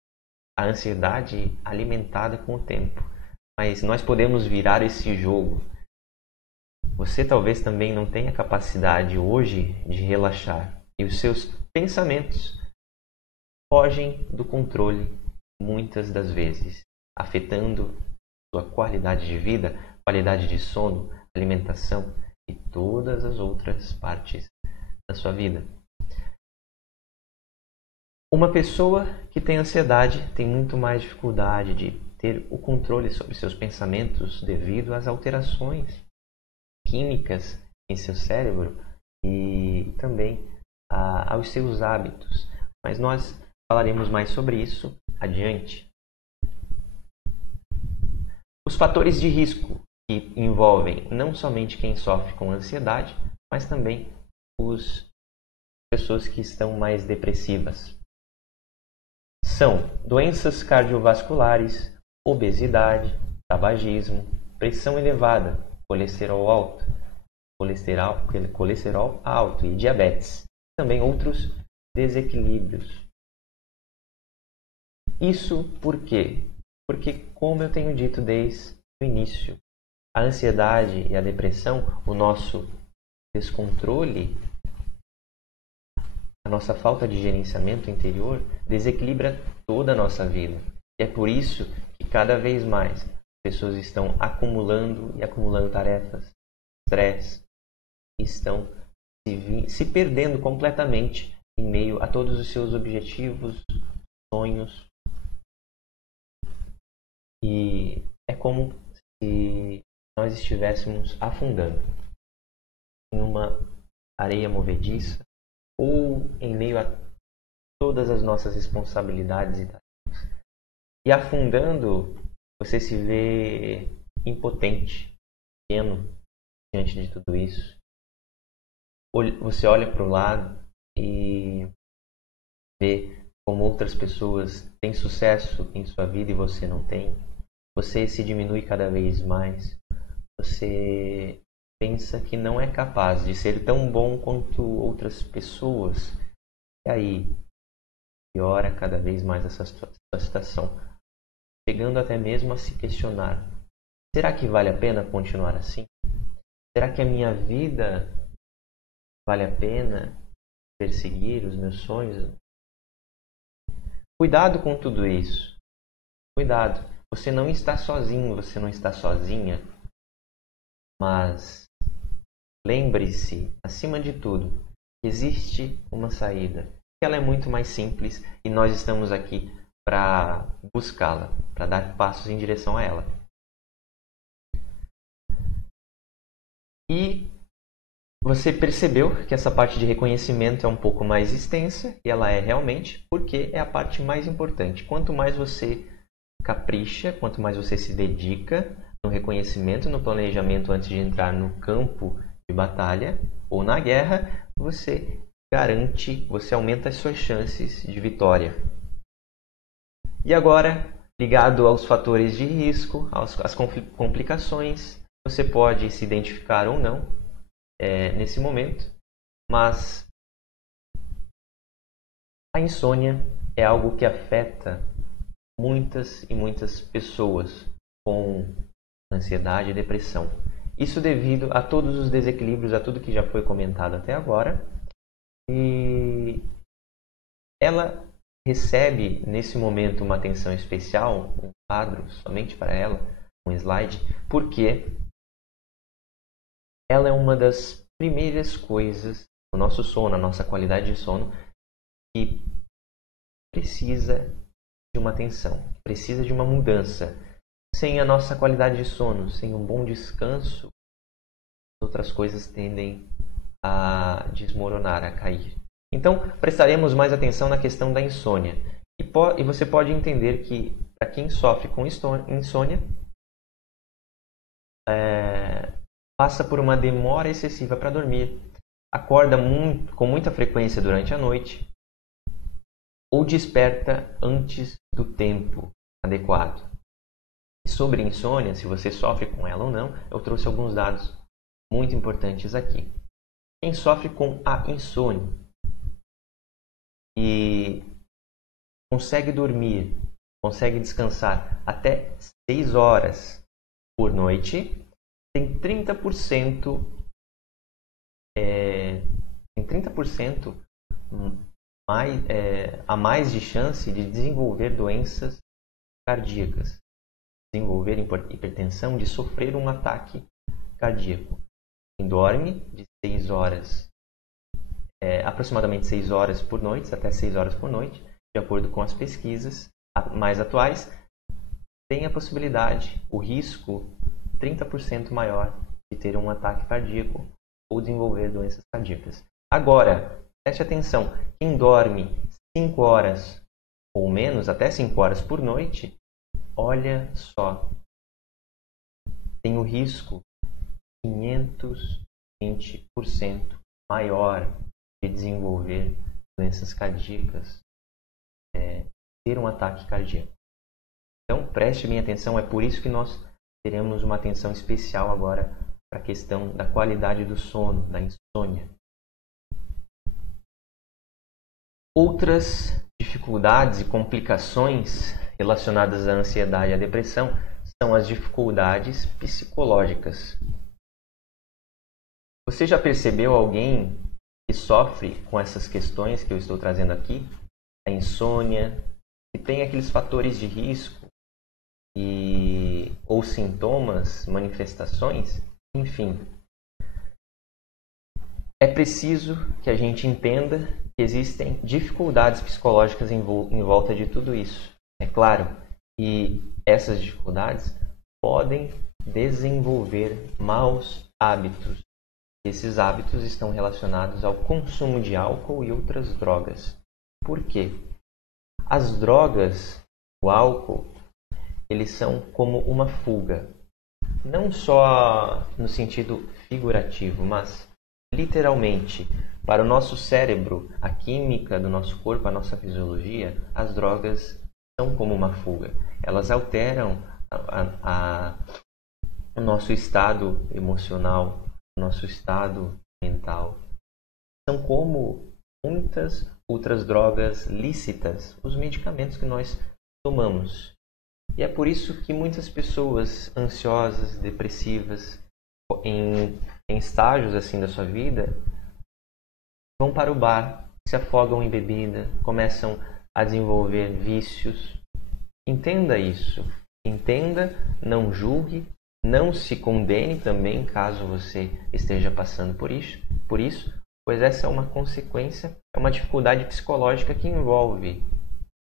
A ansiedade alimentada com o tempo. Mas nós podemos virar esse jogo. Você talvez também não tenha capacidade hoje de relaxar e os seus pensamentos fogem do controle muitas das vezes, afetando sua qualidade de vida, qualidade de sono, alimentação e todas as outras partes da sua vida. Uma pessoa que tem ansiedade tem muito mais dificuldade de ter o controle sobre seus pensamentos devido às alterações químicas em seu cérebro e também aos seus hábitos. Mas nós falaremos mais sobre isso adiante. Os fatores de risco que envolvem não somente quem sofre com ansiedade, mas também as pessoas que estão mais depressivas. São doenças cardiovasculares, obesidade, tabagismo, pressão elevada, colesterol alto e diabetes. Também outros desequilíbrios. Isso por quê? Porque, como eu tenho dito desde o início, a ansiedade e a depressão, o nosso descontrole, a nossa falta de gerenciamento interior, desequilibra toda a nossa vida. E é por isso que cada vez mais pessoas estão acumulando e acumulando tarefas, estresse, estão se perdendo completamente em meio a todos os seus objetivos, sonhos. E é como se nós estivéssemos afundando em uma areia movediça ou em meio a todas as nossas responsabilidades e tarefas. E afundando, você se vê impotente, pequeno diante de tudo isso. Você olha para o lado e vê como outras pessoas têm sucesso em sua vida e você não tem. Você se diminui cada vez mais. Você pensa que não é capaz de ser tão bom quanto outras pessoas. E aí, piora cada vez mais essa situação, chegando até mesmo a se questionar: será que vale a pena continuar assim? Será que a minha vida vale a pena perseguir os meus sonhos? Cuidado com tudo isso. Cuidado. Você não está sozinho, você não está sozinha. Mas lembre-se, acima de tudo, que existe uma saída. Ela é muito mais simples e nós estamos aqui para buscá-la, para dar passos em direção a ela. E você percebeu que essa parte de reconhecimento é um pouco mais extensa, e ela é realmente, porque é a parte mais importante. Quanto mais você capricha, quanto mais você se dedica no reconhecimento, no planejamento antes de entrar no campo de batalha ou na guerra, você garante, você aumenta as suas chances de vitória. E agora, ligado aos fatores de risco, às complicações, você pode se identificar ou não nesse momento, mas a insônia é algo que afeta muitas e muitas pessoas com ansiedade e depressão. Isso devido a todos os desequilíbrios, a tudo que já foi comentado até agora. E ela recebe nesse momento uma atenção especial, um quadro somente para ela, um slide, porque ela é uma das primeiras coisas no nosso sono, a nossa qualidade de sono, que precisa de uma atenção, precisa de uma mudança. Sem a nossa qualidade de sono, sem um bom descanso, outras coisas tendem a desmoronar, a cair. Então, prestaremos mais atenção na questão da insônia. E você pode entender que, para quem sofre com insônia, passa por uma demora excessiva para dormir, acorda com muita frequência durante a noite, ou desperta antes do tempo adequado. E sobre insônia, se você sofre com ela ou não, eu trouxe alguns dados muito importantes aqui. Quem sofre com a insônia e consegue dormir, consegue descansar até 6 horas por noite, tem 30% a mais de chance de desenvolver doenças cardíacas, desenvolver hipertensão, de sofrer um ataque cardíaco. Quem dorme de 6 horas, aproximadamente 6 horas por noite, até 6 horas por noite, de acordo com as pesquisas mais atuais, tem a possibilidade, o risco 30% maior de ter um ataque cardíaco ou desenvolver doenças cardíacas. Agora, preste atenção, quem dorme 5 horas ou menos, até 5 horas por noite, olha só, tem o risco 520% maior de desenvolver doenças cardíacas, ter um ataque cardíaco. Então, preste bem atenção, é por isso que nós teremos uma atenção especial agora para a questão da qualidade do sono, da insônia. Outras dificuldades e complicações relacionadas à ansiedade e à depressão são as dificuldades psicológicas. Você já percebeu alguém que sofre com essas questões que eu estou trazendo aqui? A insônia, que tem aqueles fatores de risco ou sintomas, manifestações, enfim. É preciso que a gente entenda que existem dificuldades psicológicas em volta de tudo isso. É claro, e essas dificuldades podem desenvolver maus hábitos. Esses hábitos estão relacionados ao consumo de álcool e outras drogas. Por quê? As drogas, o álcool, eles são como uma fuga. Não só no sentido figurativo, mas literalmente. Para o nosso cérebro, a química do nosso corpo, a nossa fisiologia, as drogas são como uma fuga. Elas alteram o nosso estado emocional, o nosso estado mental. São como muitas outras drogas lícitas, os medicamentos que nós tomamos. E é por isso que muitas pessoas ansiosas, depressivas, em estágios assim da sua vida, vão para o bar, se afogam em bebida, começam a desenvolver vícios. Entenda isso. Entenda, não julgue, não se condene também caso você esteja passando por isso, pois essa é uma consequência, é uma dificuldade psicológica que envolve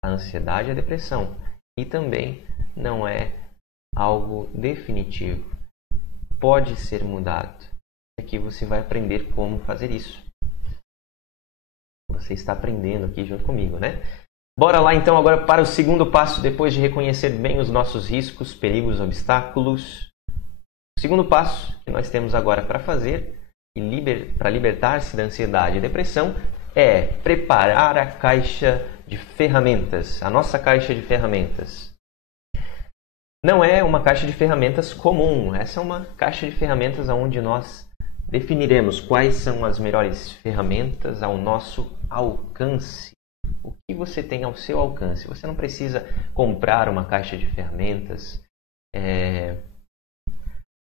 a ansiedade e a depressão. E também não é algo definitivo. Pode ser mudado. Aqui você vai aprender como fazer isso. Você está aprendendo aqui junto comigo, né? Bora lá então agora para o segundo passo, depois de reconhecer bem os nossos riscos, perigos, obstáculos. O segundo passo que nós temos agora para fazer, para libertar-se da ansiedade e depressão, é preparar a caixa de ferramentas, a nossa caixa de ferramentas. Não é uma caixa de ferramentas comum, essa é uma caixa de ferramentas onde nós definiremos quais são as melhores ferramentas ao nosso alcance. O que você tem ao seu alcance? Você não precisa comprar uma caixa de ferramentas,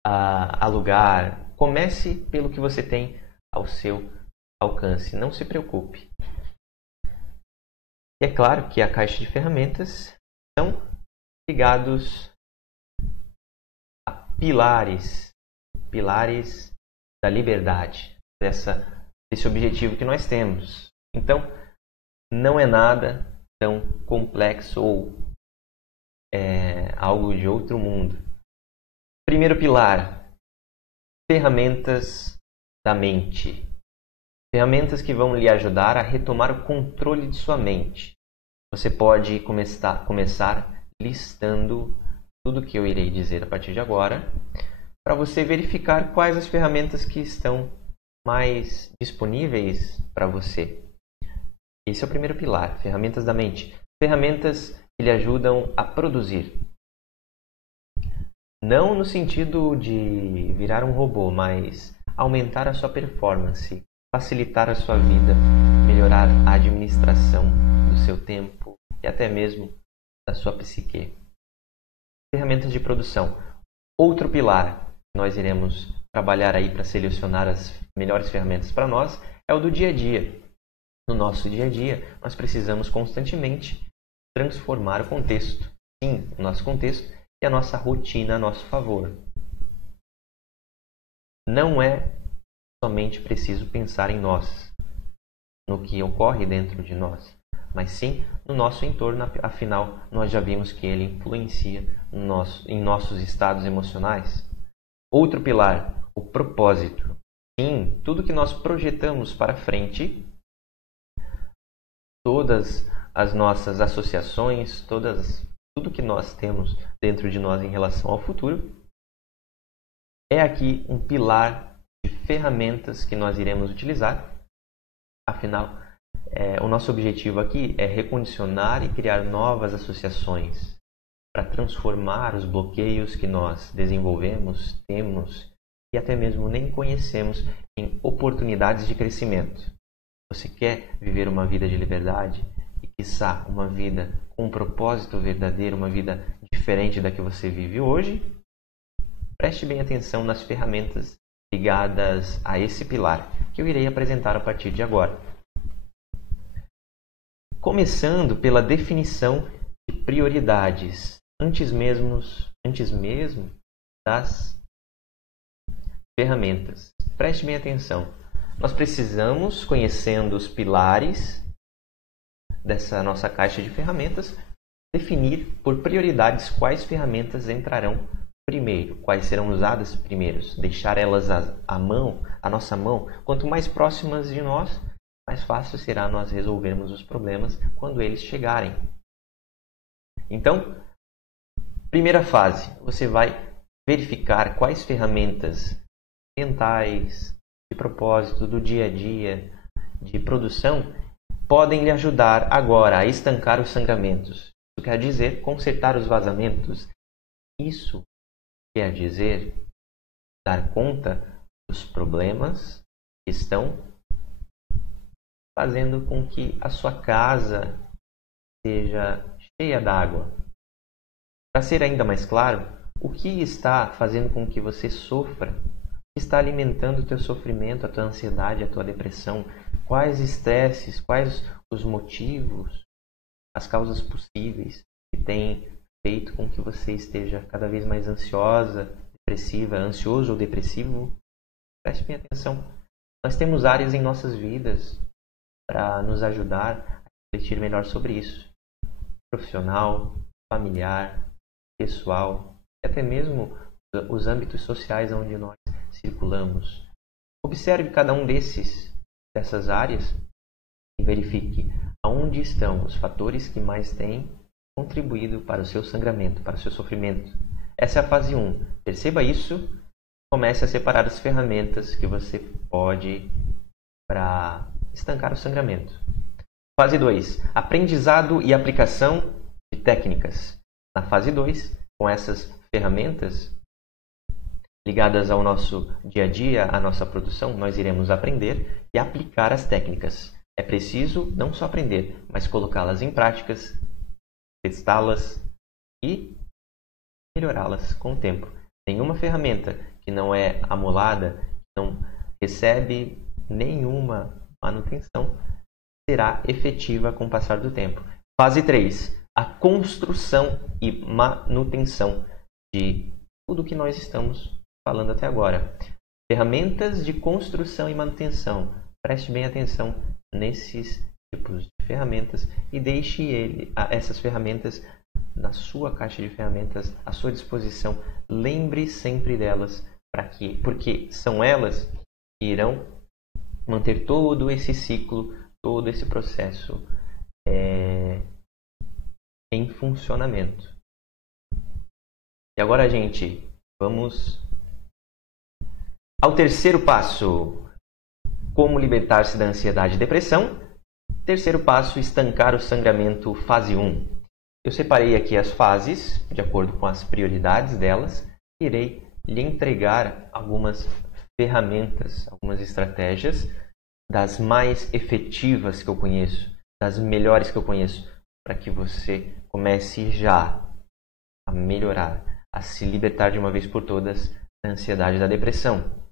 alugar. Comece pelo que você tem ao seu alcance. Não se preocupe. E é claro que a caixa de ferramentas são ligados a pilares da liberdade. desse objetivo que nós temos. Então, não é nada tão complexo ou algo de outro mundo. Primeiro pilar, ferramentas da mente. Ferramentas que vão lhe ajudar a retomar o controle de sua mente. Você pode começar listando tudo que eu irei dizer a partir de agora, para você verificar quais as ferramentas que estão mais disponíveis para você. Esse é o primeiro pilar, ferramentas da mente. Ferramentas que lhe ajudam a produzir. Não no sentido de virar um robô, mas aumentar a sua performance, facilitar a sua vida, melhorar a administração do seu tempo e até mesmo da sua psique. Ferramentas de produção. Outro pilar que nós iremos trabalhar aí para selecionar as melhores ferramentas para nós é o do dia a dia. No nosso dia a dia, nós precisamos constantemente transformar o contexto. Sim, o nosso contexto e a nossa rotina a nosso favor. Não é somente preciso pensar em nós, no que ocorre dentro de nós, mas sim no nosso entorno, afinal, nós já vimos que ele influencia em nossos estados emocionais. Outro pilar, o propósito. Sim, tudo que nós projetamos para frente, todas as nossas associações, tudo que nós temos dentro de nós em relação ao futuro, é aqui um pilar de ferramentas que nós iremos utilizar. Afinal, o nosso objetivo aqui é recondicionar e criar novas associações para transformar os bloqueios que nós desenvolvemos, temos e até mesmo nem conhecemos em oportunidades de crescimento. Você quer viver uma vida de liberdade e, quiçá, uma vida com um propósito verdadeiro, uma vida diferente da que você vive hoje? Preste bem atenção nas ferramentas ligadas a esse pilar que eu irei apresentar a partir de agora. Começando pela definição de prioridades, antes mesmo das ferramentas. Preste bem atenção. Nós precisamos, conhecendo os pilares dessa nossa caixa de ferramentas, definir por prioridades quais ferramentas entrarão primeiro, quais serão usadas primeiros, deixar elas à nossa mão. Quanto mais próximas de nós, mais fácil será nós resolvermos os problemas quando eles chegarem. Então, primeira fase, você vai verificar quais ferramentas mentais, de propósito, do dia a dia, de produção, podem lhe ajudar agora a estancar os sangramentos. Isso quer dizer consertar os vazamentos. Isso quer dizer dar conta dos problemas que estão fazendo com que a sua casa seja cheia d'água. Para ser ainda mais claro, o que está fazendo com que você sofra? O que está alimentando o teu sofrimento, a tua ansiedade, a tua depressão? Quais estresses, quais os motivos, as causas possíveis que têm feito com que você esteja cada vez mais ansiosa, depressiva, ansioso ou depressivo? Preste bem atenção. Nós temos áreas em nossas vidas para nos ajudar a refletir melhor sobre isso. Profissional, familiar, pessoal e até mesmo os âmbitos sociais onde nós circulamos. Observe cada um dessas áreas e verifique aonde estão os fatores que mais têm contribuído para o seu sangramento, para o seu sofrimento. Essa é a fase 1. Perceba isso. Comece a separar as ferramentas que você pode para estancar o sangramento. Fase 2. Aprendizado e aplicação de técnicas. Na fase 2, com essas ferramentas ligadas ao nosso dia a dia, à nossa produção, nós iremos aprender e aplicar as técnicas. É preciso não só aprender, mas colocá-las em práticas, testá-las e melhorá-las com o tempo. Nenhuma ferramenta que não é amolada, não recebe nenhuma manutenção, será efetiva com o passar do tempo. Fase 3. A construção e manutenção de tudo que nós estamos falando até agora. Ferramentas de construção e manutenção. Preste bem atenção nesses tipos de ferramentas e deixe essas ferramentas na sua caixa de ferramentas à sua disposição. Lembre sempre delas, porque são elas que irão manter todo esse ciclo, todo esse processo em funcionamento. E agora, gente, vamos ao terceiro passo. Como libertar-se da ansiedade e depressão. Terceiro passo, estancar o sangramento, fase 1. Eu separei aqui as fases, de acordo com as prioridades delas. Irei lhe entregar algumas ferramentas, algumas estratégias das mais efetivas que eu conheço, das melhores que eu conheço, para que você comece já a melhorar, a se libertar de uma vez por todas da ansiedade e da depressão.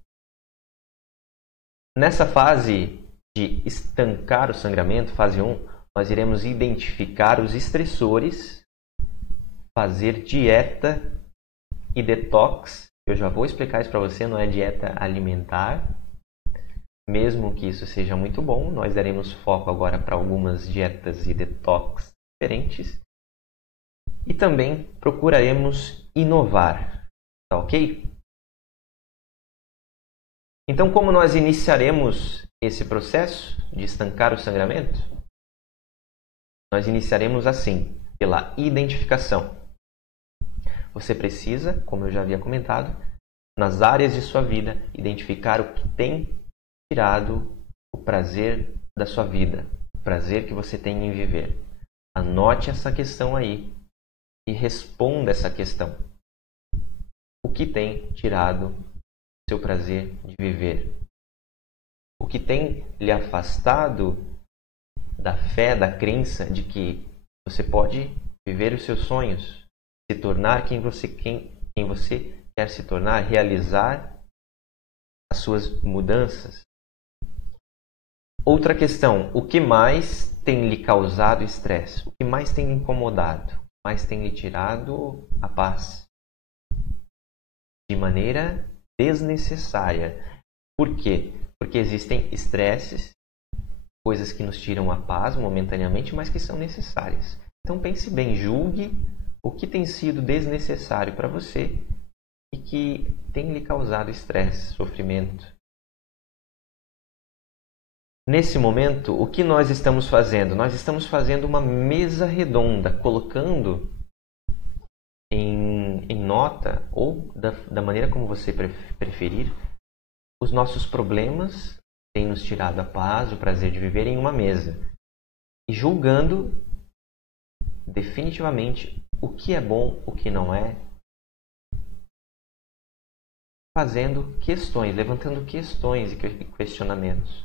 Nessa fase de estancar o sangramento, fase 1, nós iremos identificar os estressores, fazer dieta e detox. Eu já vou explicar isso para você, não é dieta alimentar. Mesmo que isso seja muito bom, nós daremos foco agora para algumas dietas e detox diferentes. E também procuraremos inovar, tá ok? Então, como nós iniciaremos esse processo de estancar o sangramento? Nós iniciaremos assim, pela identificação. Você precisa, como eu já havia comentado, nas áreas de sua vida, identificar o que tem tirado o prazer da sua vida, o prazer que você tem em viver. Anote essa questão aí e responda essa questão. O que tem tirado seu prazer de viver? O que tem lhe afastado da fé, da crença de que você pode viver os seus sonhos, se tornar quem você quer se tornar, realizar as suas mudanças? Outra questão, o que mais tem lhe causado estresse? O que mais tem lhe incomodado? O que mais tem lhe tirado a paz? De maneira desnecessária. Por quê? Porque existem estresses, coisas que nos tiram a paz momentaneamente, mas que são necessárias. Então pense bem, julgue o que tem sido desnecessário para você e que tem lhe causado estresse, sofrimento. Nesse momento, o que nós estamos fazendo? Nós estamos fazendo uma mesa redonda, colocando em nota, ou da maneira como você preferir, os nossos problemas têm nos tirado a paz, o prazer de viver em uma mesa. E julgando definitivamente o que é bom, o que não é. Fazendo questões, levantando questões e questionamentos.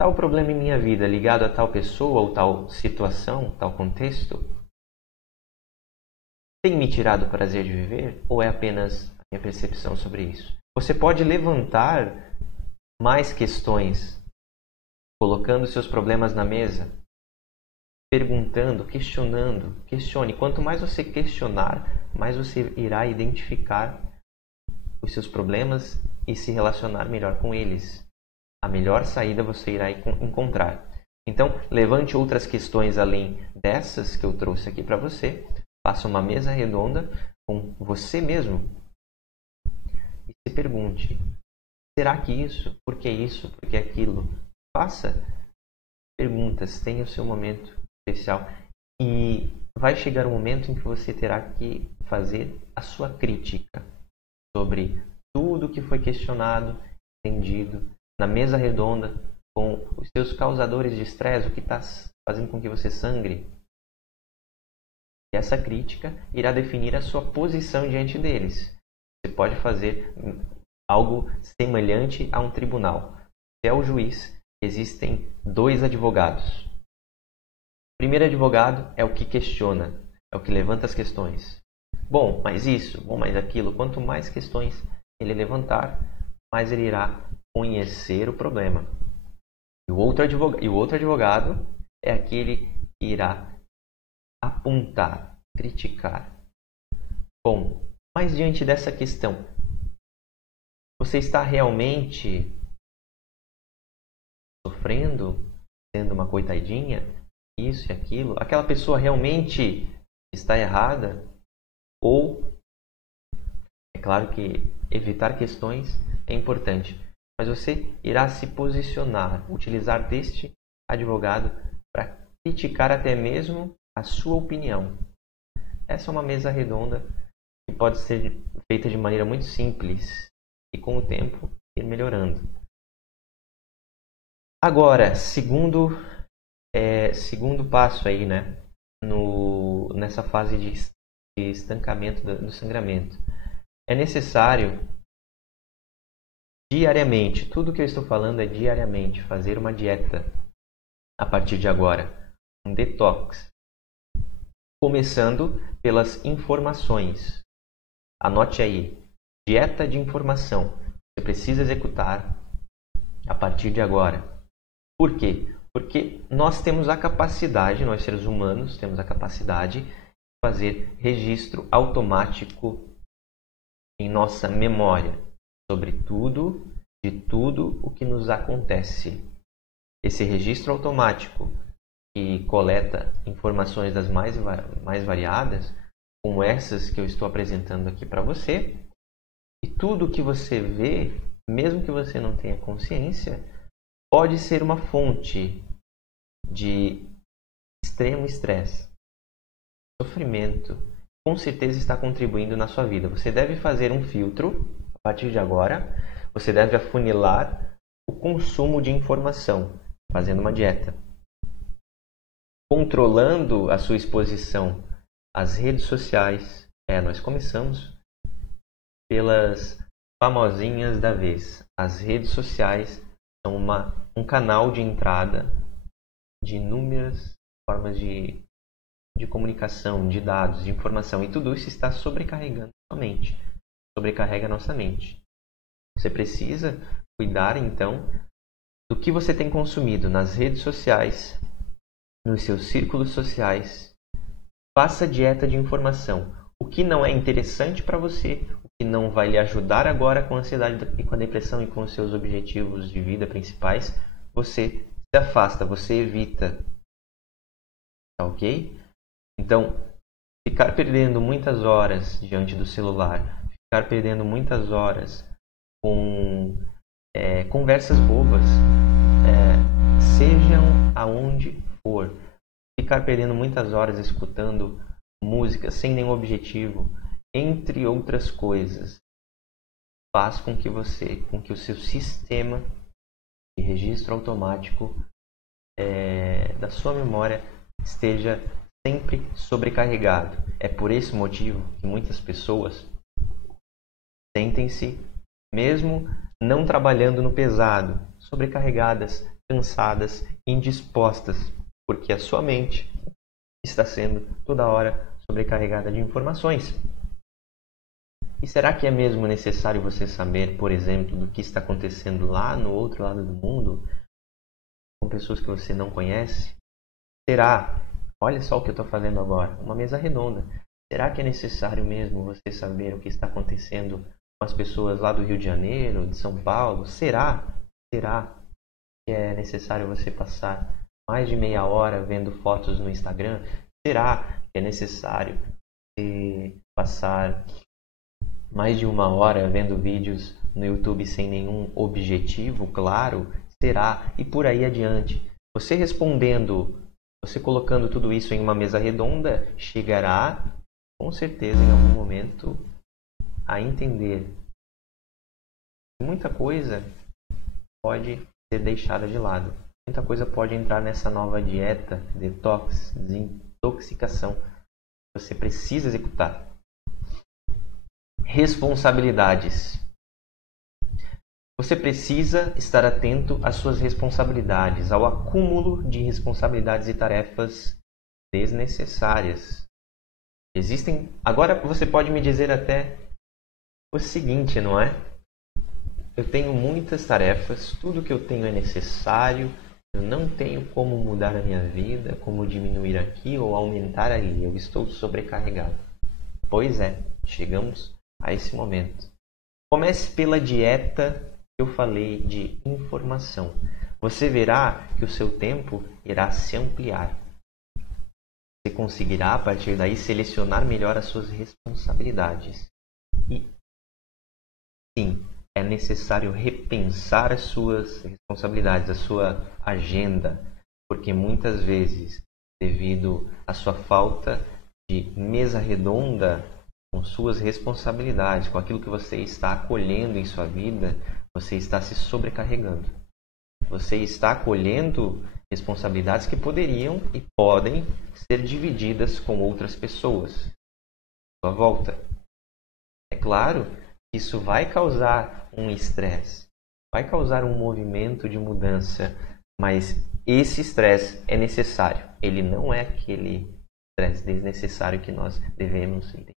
Tal problema em minha vida ligado a tal pessoa ou tal situação, tal contexto, tem me tirado o prazer de viver ou é apenas a minha percepção sobre isso? Você pode levantar mais questões, colocando seus problemas na mesa, perguntando, questionando. Questione. Quanto mais você questionar, mais você irá identificar os seus problemas e se relacionar melhor com eles. A melhor saída você irá encontrar. Então, levante outras questões além dessas que eu trouxe aqui para você. Faça uma mesa redonda com você mesmo e se pergunte: será que isso? Por que isso? Por que aquilo? Faça perguntas, tenha o seu momento especial e vai chegar um momento em que você terá que fazer a sua crítica sobre tudo que foi questionado, entendido, na mesa redonda, com os seus causadores de estresse, o que está fazendo com que você sangre. E essa crítica irá definir a sua posição diante deles. Você pode fazer algo semelhante a um tribunal. Se é o juiz, existem dois advogados. O primeiro advogado é o que questiona, é o que levanta as questões. Bom, mas isso, bom, mas aquilo. Quanto mais questões ele levantar, mais ele irá conhecer o problema. E o outro advogado é aquele que irá apontar, criticar. Bom, mas diante dessa questão, Você está realmente sofrendo, sendo uma coitadinha, isso e aquilo? Aquela pessoa realmente está errada? Ou, é claro que evitar questões é importante, mas você irá se posicionar, utilizar deste advogado para criticar até mesmo a sua opinião. Essa é uma mesa redonda que pode ser feita de maneira muito simples e com o tempo ir melhorando. Agora, segundo passo aí, né, nessa fase de estancamento do sangramento. É necessário diariamente, tudo que eu estou falando é diariamente, fazer uma dieta a partir de agora, um detox. Começando pelas informações. Anote aí, dieta de informação. Você precisa executar a partir de agora. Por quê? Porque nós temos a capacidade, nós seres humanos temos a capacidade de fazer registro automático em nossa memória sobre tudo, de tudo o que nos acontece. Esse registro automático que coleta informações das mais variadas, como essas que eu estou apresentando aqui para você, e tudo que você vê, mesmo que você não tenha consciência, pode ser uma fonte de extremo estresse, sofrimento. Com certeza está contribuindo na sua vida. Você deve fazer um filtro a partir de agora. Você deve afunilar o consumo de informação, fazendo uma dieta, controlando a sua exposição às redes sociais. Nós começamos pelas famosinhas da vez. As redes sociais são um canal de entrada de inúmeras formas de comunicação, de dados, de informação. E tudo isso está sobrecarregando a mente. Sobrecarrega a nossa mente. Você precisa cuidar, então, do que você tem consumido nas redes sociais, nos seus círculos sociais. Faça dieta de informação. O que não é interessante para você, o que não vai lhe ajudar agora com a ansiedade e com a depressão e com os seus objetivos de vida principais, você se afasta, você evita. Tá ok? Então, ficar perdendo muitas horas diante do celular, ficar perdendo muitas horas com conversas bobas, sejam aonde for, ficar perdendo muitas horas escutando música sem nenhum objetivo, entre outras coisas, faz com que o seu sistema de registro automático da sua memória esteja sempre sobrecarregado. É por esse motivo que muitas pessoas sentem-se, mesmo não trabalhando no pesado, sobrecarregadas, cansadas, indispostas, porque a sua mente está sendo toda hora sobrecarregada de informações. E será que é mesmo necessário você saber, por exemplo, do que está acontecendo lá no outro lado do mundo, com pessoas que você não conhece? Será? Olha só o que eu estou fazendo agora, uma mesa redonda. Será que é necessário mesmo você saber o que está acontecendo com as pessoas lá do Rio de Janeiro, de São Paulo? Será que é necessário você passar mais de meia hora vendo fotos no Instagram? Será que é necessário você passar mais de uma hora vendo vídeos no YouTube sem nenhum objetivo claro? Será? E por aí adiante. Você respondendo, você colocando tudo isso em uma mesa redonda, chegará, com certeza, em algum momento, a entender que muita coisa pode ser deixada de lado. Muita coisa pode entrar nessa nova dieta, detox, desintoxicação. Você precisa executar. Responsabilidades. Você precisa estar atento às suas responsabilidades, ao acúmulo de responsabilidades e tarefas desnecessárias. Agora você pode me dizer até o seguinte, não é? Eu tenho muitas tarefas, tudo que eu tenho é necessário, eu não tenho como mudar a minha vida, como diminuir aqui ou aumentar ali, eu estou sobrecarregado. Pois é, chegamos a esse momento. Comece pela dieta que eu falei de informação. Você verá que o seu tempo irá se ampliar. Você conseguirá, a partir daí, selecionar melhor as suas responsabilidades. E, sim, é necessário repensar as suas responsabilidades, a sua agenda, porque muitas vezes, devido à sua falta de mesa redonda com suas responsabilidades, com aquilo que você está acolhendo em sua vida, você está se sobrecarregando. Você está acolhendo responsabilidades que poderiam e podem ser divididas com outras pessoas à sua volta. É claro que isso vai causar um estresse, vai causar um movimento de mudança, mas esse estresse é necessário. Ele não é aquele estresse desnecessário que nós devemos identificar.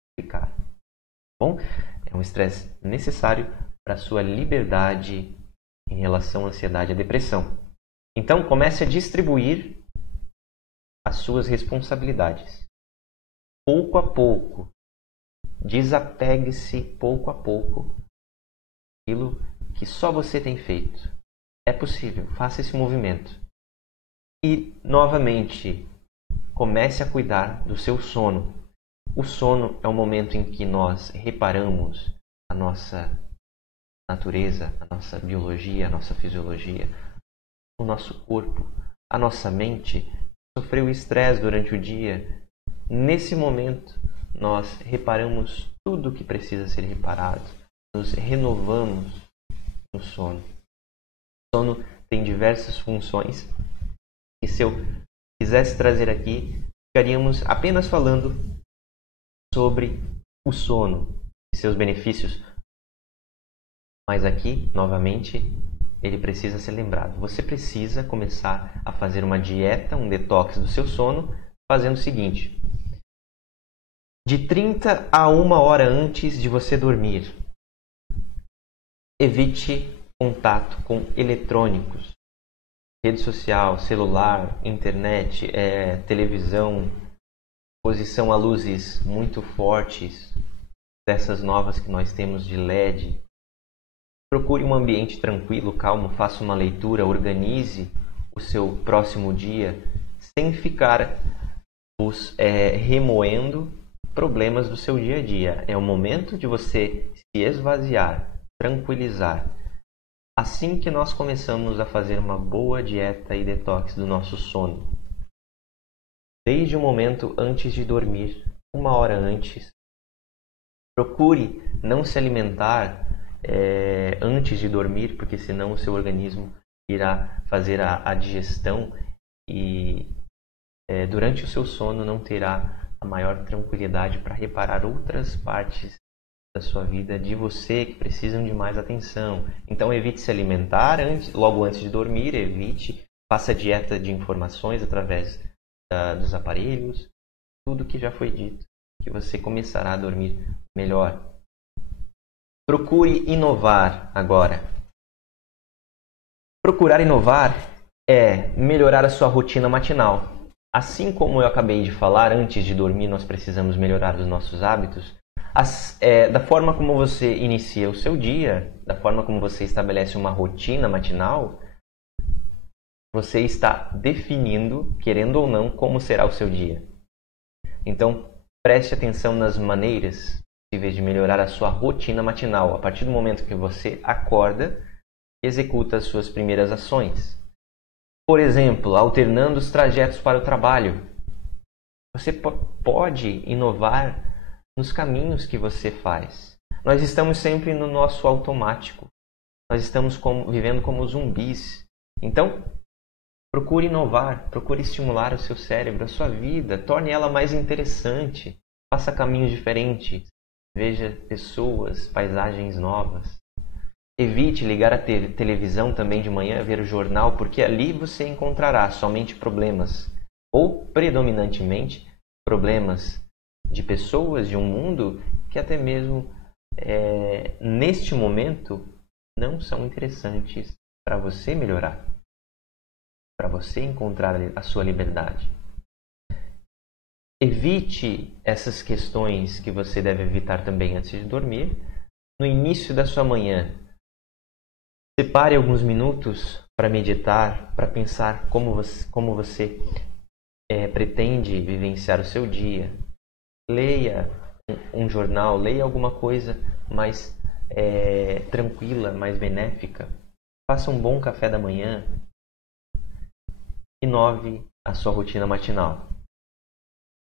Bom, é um estresse necessário para a sua liberdade em relação à ansiedade e à depressão. Então, comece a distribuir as suas responsabilidades. Pouco a pouco, desapegue-se pouco a pouco daquilo que só você tem feito. É possível, faça esse movimento. E, novamente, comece a cuidar do seu sono. O sono é o momento em que nós reparamos a nossa natureza, a nossa biologia, a nossa fisiologia, o nosso corpo, a nossa mente sofreu estresse durante o dia. Nesse momento, nós reparamos tudo o que precisa ser reparado, nos renovamos no sono. O sono tem diversas funções e se eu quisesse trazer aqui, ficaríamos apenas falando sobre o sono e seus benefícios. Mas aqui, novamente, ele precisa ser lembrado. Você precisa começar a fazer uma dieta, um detox do seu sono, fazendo o seguinte. De 30 a 1 hora antes de você dormir, evite contato com eletrônicos, rede social, celular, internet, televisão, exposição a luzes muito fortes, dessas novas que nós temos de LED. Procure um ambiente tranquilo, calmo, faça uma leitura, organize o seu próximo dia sem ficar remoendo problemas do seu dia a dia. É o momento de você se esvaziar, tranquilizar. Assim que nós começamos a fazer uma boa dieta e detox do nosso sono. Desde o momento antes de dormir, 1 hora antes. Procure não se alimentar antes de dormir, porque senão o seu organismo irá fazer a digestão e durante o seu sono não terá a maior tranquilidade para reparar outras partes da sua vida de você que precisam de mais atenção. Então evite se alimentar logo antes de dormir, faça dieta de informações através dos aparelhos, tudo que já foi dito, que você começará a dormir melhor. Procure inovar agora. Procurar inovar é melhorar a sua rotina matinal. Assim como eu acabei de falar, antes de dormir nós precisamos melhorar os nossos hábitos. Da forma como você inicia o seu dia, da forma como você estabelece uma rotina matinal, você está definindo, querendo ou não, como será o seu dia. Então, preste atenção nas maneiras possíveis de melhorar a sua rotina matinal. A partir do momento que você acorda, executa as suas primeiras ações. Por exemplo, alternando os trajetos para o trabalho. Você pode inovar nos caminhos que você faz. Nós estamos sempre no nosso automático. Nós estamos vivendo como zumbis. Então, procure inovar, procure estimular o seu cérebro, a sua vida, torne ela mais interessante, faça caminhos diferentes, veja pessoas, paisagens novas. Evite ligar a televisão também de manhã, ver o jornal, porque ali você encontrará somente problemas, ou predominantemente problemas de pessoas, de um mundo que até mesmo neste momento não são interessantes para você melhorar, para você encontrar a sua liberdade. Evite essas questões que você deve evitar também antes de dormir, no início da sua manhã, separe alguns minutos para meditar, para pensar como você pretende vivenciar o seu dia. Leia um jornal, leia alguma coisa mais tranquila, mais benéfica. Faça um bom café da manhã. Inove a sua rotina matinal.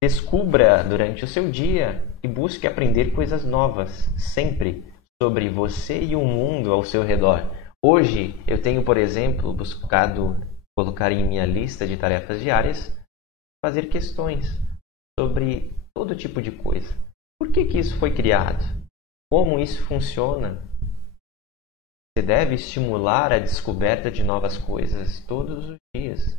Descubra durante o seu dia e busque aprender coisas novas, sempre, sobre você e o mundo ao seu redor. Hoje, eu tenho, por exemplo, buscado colocar em minha lista de tarefas diárias, fazer questões sobre todo tipo de coisa. Por que isso foi criado? Como isso funciona? Você deve estimular a descoberta de novas coisas todos os dias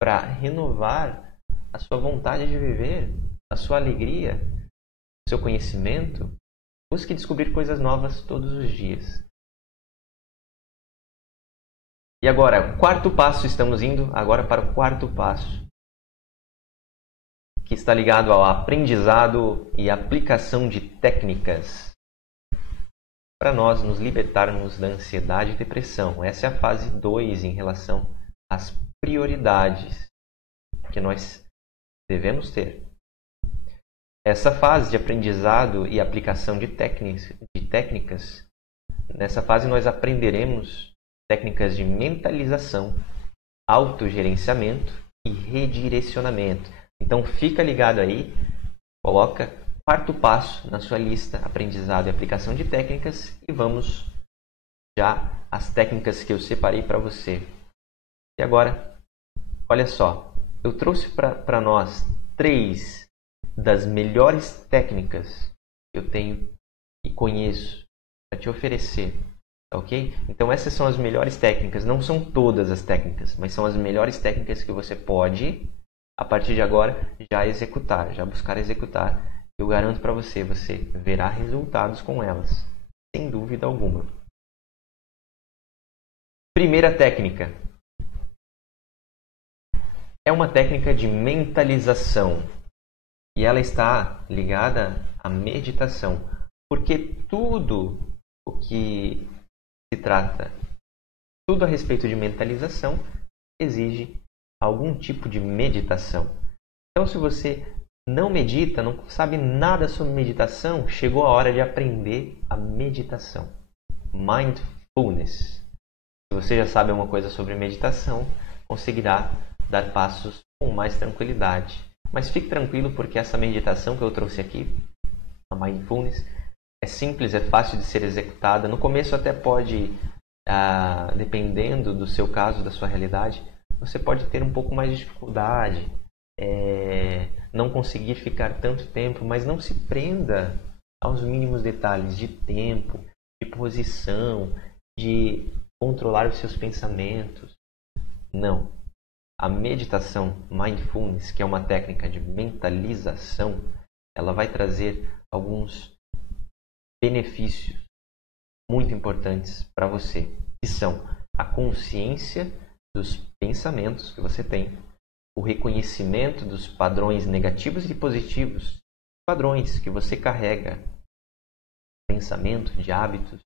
para renovar a sua vontade de viver, a sua alegria, o seu conhecimento. Busque descobrir coisas novas todos os dias. E agora, quarto passo, estamos indo agora para o quarto passo, que está ligado ao aprendizado e aplicação de técnicas para nós nos libertarmos da ansiedade e depressão. Essa é a fase 2 em relação às prioridades que nós devemos ter. Essa fase de aprendizado e aplicação de técnicas, nessa fase nós aprenderemos técnicas de mentalização, autogerenciamento e redirecionamento. Então fica ligado aí, coloca quarto passo na sua lista, aprendizado e aplicação de técnicas, e vamos já às técnicas que eu separei para você. E agora, olha só, eu trouxe para nós 3 das melhores técnicas que eu tenho e conheço para te oferecer, ok? Então essas são as melhores técnicas, não são todas as técnicas, mas são as melhores técnicas que você pode, a partir de agora, já buscar executar. Eu garanto para você, você verá resultados com elas, sem dúvida alguma. Primeira técnica é uma técnica de mentalização e ela está ligada à meditação, porque tudo o que se trata, tudo a respeito de mentalização exige algum tipo de meditação. Então, se você não medita, não sabe nada sobre meditação, chegou a hora de aprender a meditação. Mindfulness. Se você já sabe alguma coisa sobre meditação, conseguirá dar passos com mais tranquilidade. Mas fique tranquilo, porque essa meditação que eu trouxe aqui, a Mindfulness, é simples, é fácil de ser executada. No começo até pode, dependendo do seu caso, da sua realidade, você pode ter um pouco mais de dificuldade, não conseguir ficar tanto tempo, mas não se prenda aos mínimos detalhes de tempo, de posição, de controlar os seus pensamentos. Não. A meditação Mindfulness, que é uma técnica de mentalização, ela vai trazer alguns benefícios muito importantes para você, que são a consciência dos pensamentos que você tem, o reconhecimento dos padrões negativos e positivos, padrões que você carrega, pensamento, de hábitos,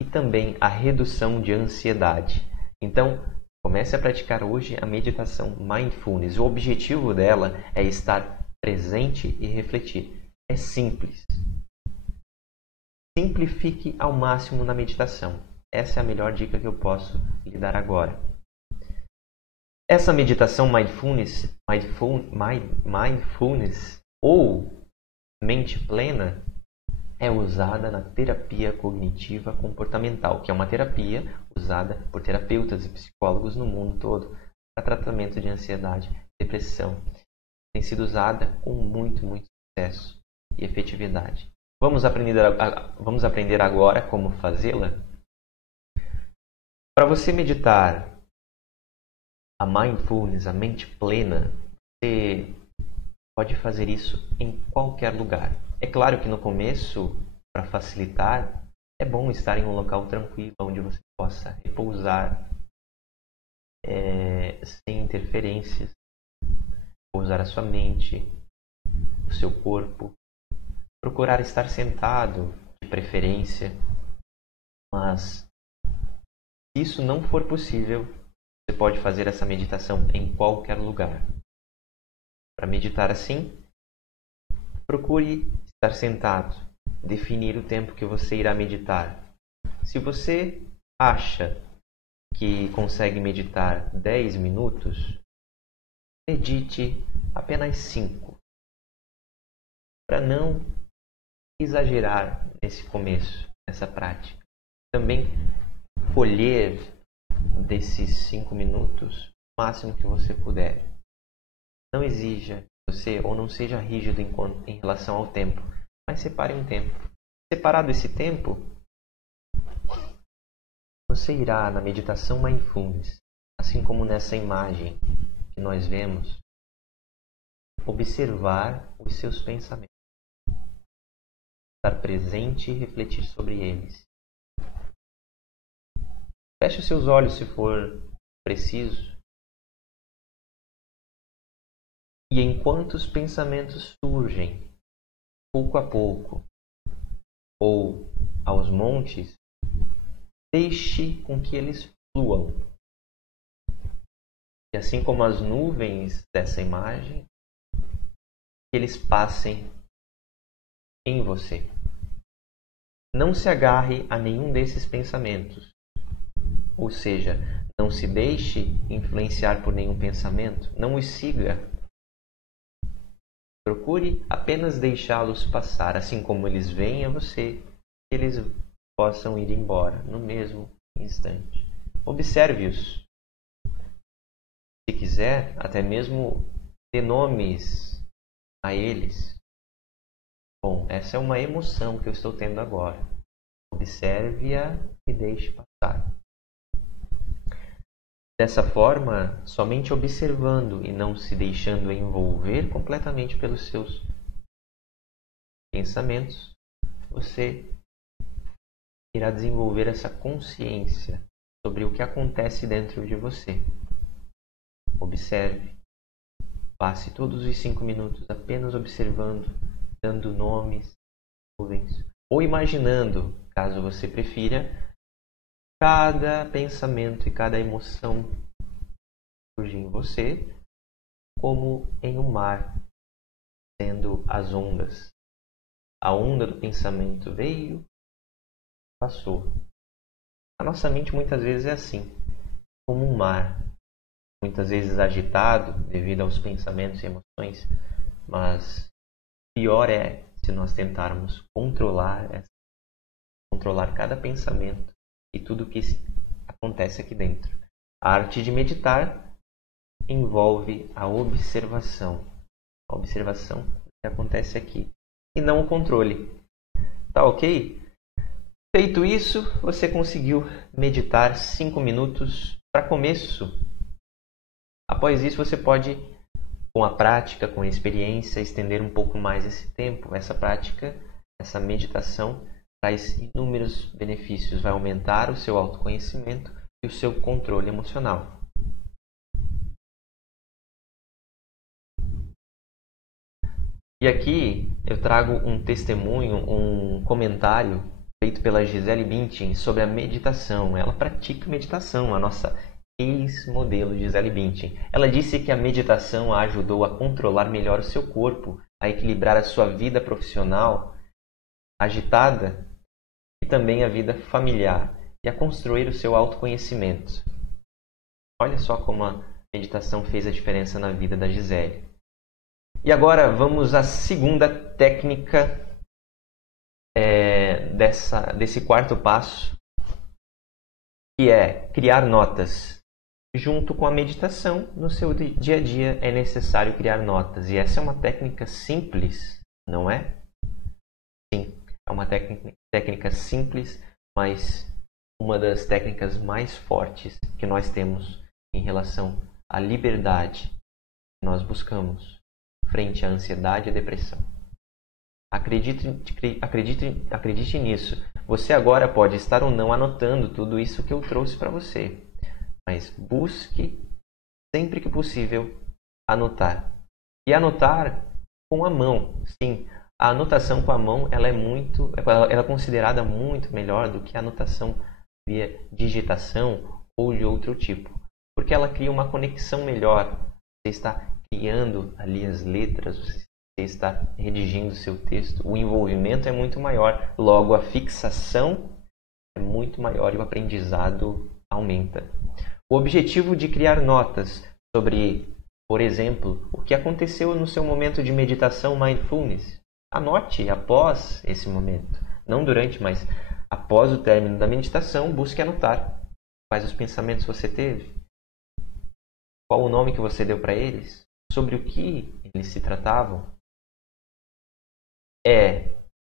e também a redução de ansiedade. Então, comece a praticar hoje a meditação Mindfulness. O objetivo dela é estar presente e refletir. É simples. Simplifique ao máximo na meditação. Essa é a melhor dica que eu posso lhe dar agora. Essa meditação Mindfulness ou mente plena é usada na terapia cognitiva comportamental, que é uma terapia usada por terapeutas e psicólogos no mundo todo para tratamento de ansiedade e depressão. Tem sido usada com muito sucesso e efetividade. Vamos aprender agora como fazê-la? Para você meditar a Mindfulness, a mente plena, você pode fazer isso em qualquer lugar. É claro que no começo, para facilitar, é bom estar em um local tranquilo, onde você possa repousar sem interferências, pousar a sua mente, o seu corpo, procurar estar sentado de de preferência. Mas se isso não for possível, você pode fazer essa meditação em qualquer lugar. Para meditar assim, procure estar sentado, definir o tempo que você irá meditar. Se você acha que consegue meditar 10 minutos, medite apenas 5. Para não exagerar nesse começo, nessa prática. Também colher desses 5 minutos o máximo que você puder. Não exija você, ou não seja rígido em relação ao tempo, mas separe um tempo. Separado esse tempo, você irá na meditação mindfulness, assim como nessa imagem que nós vemos, observar os seus pensamentos, estar presente e refletir sobre eles. Feche os seus olhos se for preciso. E enquanto os pensamentos surgem, pouco a pouco, ou aos montes, deixe com que eles fluam. E assim como as nuvens dessa imagem, que eles passem em você. Não se agarre a nenhum desses pensamentos. Ou seja, não se deixe influenciar por nenhum pensamento. Não os siga. Procure apenas deixá-los passar, assim como eles vêm a você, que eles possam ir embora no mesmo instante. Observe-os. Se quiser, até mesmo dê nomes a eles. Bom, essa é uma emoção que eu estou tendo agora. Observe-a e deixe passar. Dessa forma, somente observando e não se deixando envolver completamente pelos seus pensamentos, você irá desenvolver essa consciência sobre o que acontece dentro de você. Observe. Passe todos os 5 minutos apenas observando, dando nomes, nuvens, ou imaginando, caso você prefira, cada pensamento e cada emoção surge em você como em um mar, sendo as ondas. A onda do pensamento veio, passou. A nossa mente muitas vezes é assim, como um mar, muitas vezes agitado devido aos pensamentos e emoções, mas pior é se nós tentarmos controlar cada pensamento e tudo o que acontece aqui dentro. A arte de meditar envolve a observação do que acontece aqui e não o controle. Tá ok? Feito isso, você conseguiu meditar 5 minutos para começo. Após isso, você pode, com a prática, com a experiência, estender um pouco mais esse tempo. Essa prática, essa meditação, traz inúmeros benefícios. Vai aumentar o seu autoconhecimento e o seu controle emocional. E aqui eu trago um testemunho, um comentário feito pela Gisele Bündchen sobre a meditação. Ela pratica meditação, a nossa ex-modelo Gisele Bündchen. Ela disse que a meditação a ajudou a controlar melhor o seu corpo, a equilibrar a sua vida profissional agitada e também a vida familiar e a construir o seu autoconhecimento. Olha só como a meditação fez a diferença na vida da Gisele. E agora vamos à segunda técnica desse quarto passo, que é criar notas. Junto com a meditação, no seu dia a dia é necessário criar notas. E essa é uma técnica simples, não é? Sim, é uma técnica simples, mas uma das técnicas mais fortes que nós temos em relação à liberdade que nós buscamos frente à ansiedade e à depressão. Acredite nisso. Você agora pode estar ou não anotando tudo isso que eu trouxe para você. Mas busque, sempre que possível, anotar. E anotar com a mão. Sim, a anotação com a mão ela é considerada muito melhor do que a anotação via digitação ou de outro tipo, porque ela cria uma conexão melhor. Você está criando ali as letras, você está redigindo seu texto, o envolvimento é muito maior, logo a fixação é muito maior e o aprendizado aumenta. O objetivo de criar notas sobre, por exemplo, o que aconteceu no seu momento de meditação mindfulness. Anote após esse momento, não durante, mas após o término da meditação, busque anotar quais os pensamentos você teve, qual o nome que você deu para eles, sobre o que eles se tratavam.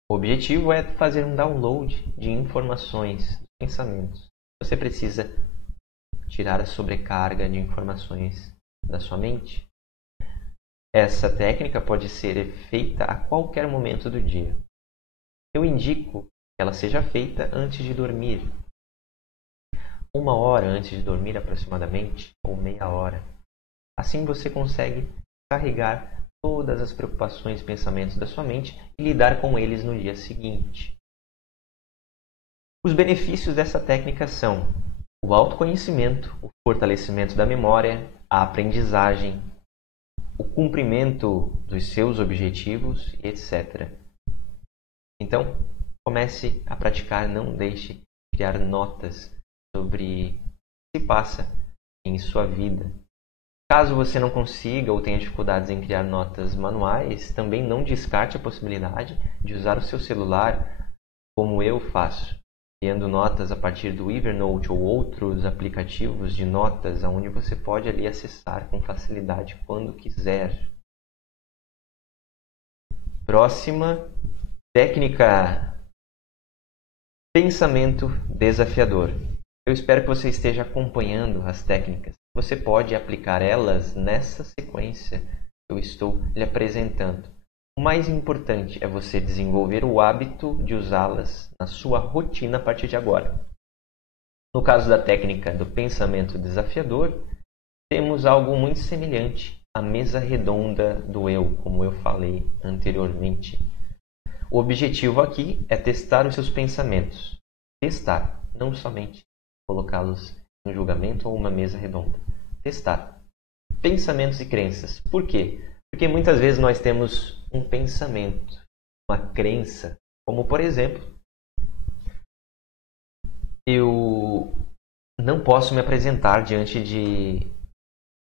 O objetivo é fazer um download de informações, de pensamentos. Você precisa tirar a sobrecarga de informações da sua mente. Essa técnica pode ser feita a qualquer momento do dia. Eu indico que ela seja feita antes de dormir. 1 hora antes de dormir aproximadamente, ou meia hora. Assim você consegue carregar todas as preocupações e pensamentos da sua mente e lidar com eles no dia seguinte. Os benefícios dessa técnica são o autoconhecimento, o fortalecimento da memória, a aprendizagem, o cumprimento dos seus objetivos, etc. Então, comece a praticar, não deixe de criar notas sobre o que se passa em sua vida. Caso você não consiga ou tenha dificuldades em criar notas manuais, também não descarte a possibilidade de usar o seu celular, como eu faço, criando notas a partir do Evernote ou outros aplicativos de notas, onde você pode ali acessar com facilidade quando quiser. Próxima técnica: pensamento desafiador. Eu espero que você esteja acompanhando as técnicas. Você pode aplicar elas nessa sequência que eu estou lhe apresentando. O mais importante é você desenvolver o hábito de usá-las na sua rotina a partir de agora. No caso da técnica do pensamento desafiador, temos algo muito semelhante à mesa redonda do eu, como eu falei anteriormente. O objetivo aqui é testar os seus pensamentos. Testar, não somente colocá-los em um julgamento ou uma mesa redonda. Testar. Pensamentos e crenças. Por quê? Porque muitas vezes nós temos um pensamento, uma crença, como por exemplo, eu não posso me apresentar diante de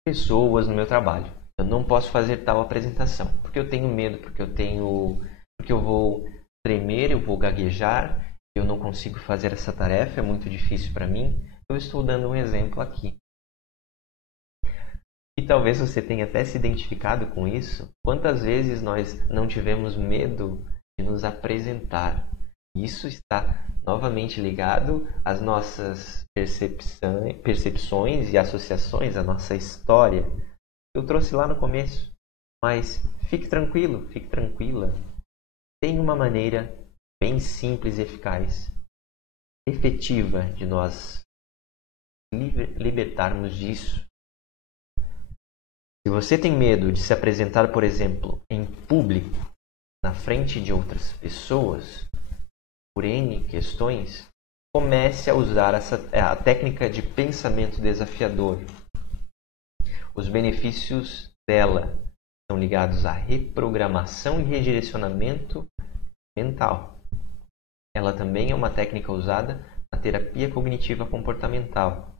pessoas no meu trabalho. Eu não posso fazer tal apresentação, porque eu tenho medo, porque eu vou tremer, eu vou gaguejar, eu não consigo fazer essa tarefa, é muito difícil para mim. Eu estou dando um exemplo aqui. E talvez você tenha até se identificado com isso. Quantas vezes nós não tivemos medo de nos apresentar? Isso está novamente ligado às nossas percepções e associações, à nossa história. Eu trouxe lá no começo, mas fique tranquilo, fique tranquila. Tem uma maneira bem simples e eficaz, efetiva, de nós libertarmos disso. Se você tem medo de se apresentar, por exemplo, em público, na frente de outras pessoas, por N questões, comece a usar a técnica de pensamento desafiador. Os benefícios dela são ligados à reprogramação e redirecionamento mental. Ela também é uma técnica usada na terapia cognitiva comportamental.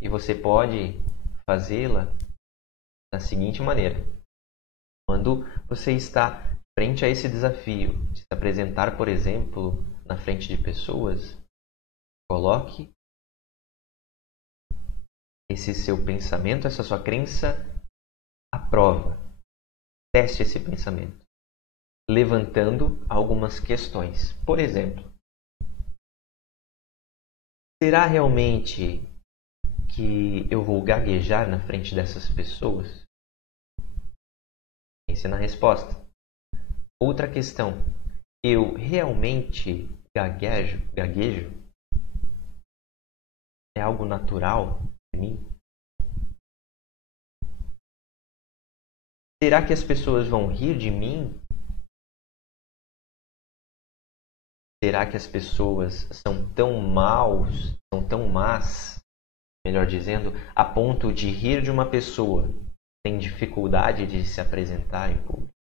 E você pode fazê-la da seguinte maneira: quando você está frente a esse desafio de se apresentar, por exemplo, na frente de pessoas, coloque esse seu pensamento, essa sua crença à prova. Teste esse pensamento, levantando algumas questões. Por exemplo, será realmente que eu vou gaguejar na frente dessas pessoas? Pense na resposta. Outra questão: eu realmente gaguejo? É algo natural em mim? Será que as pessoas vão rir de mim Será que as pessoas são tão maus, são tão más, melhor dizendo, a ponto de rir de uma pessoa que tem dificuldade de se apresentar em público?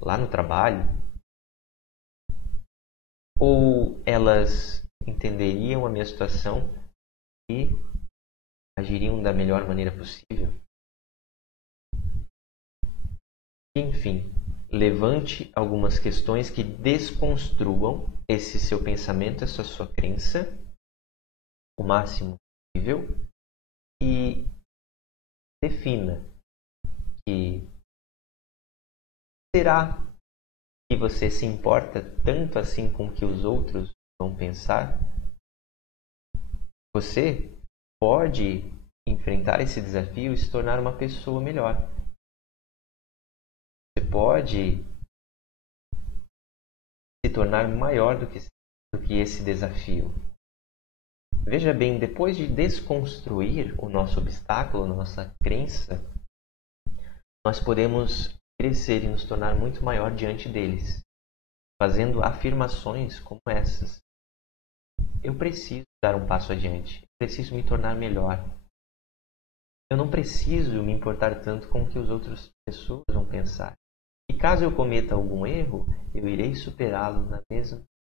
Lá no trabalho? Ou elas entenderiam a minha situação e agiriam da melhor maneira possível? Enfim, levante algumas questões que desconstruam esse seu pensamento, essa sua crença, o máximo possível, e defina que será que você se importa tanto assim com o que os outros vão pensar? Você pode enfrentar esse desafio e se tornar uma pessoa melhor. Você pode se tornar maior do que esse desafio. Veja bem, depois de desconstruir o nosso obstáculo, a nossa crença, nós podemos crescer e nos tornar muito maior diante deles, fazendo afirmações como essas. Eu preciso dar um passo adiante, eu preciso me tornar melhor. Eu não preciso me importar tanto com o que as outras pessoas vão pensar. E caso eu cometa algum erro, eu irei superá-lo no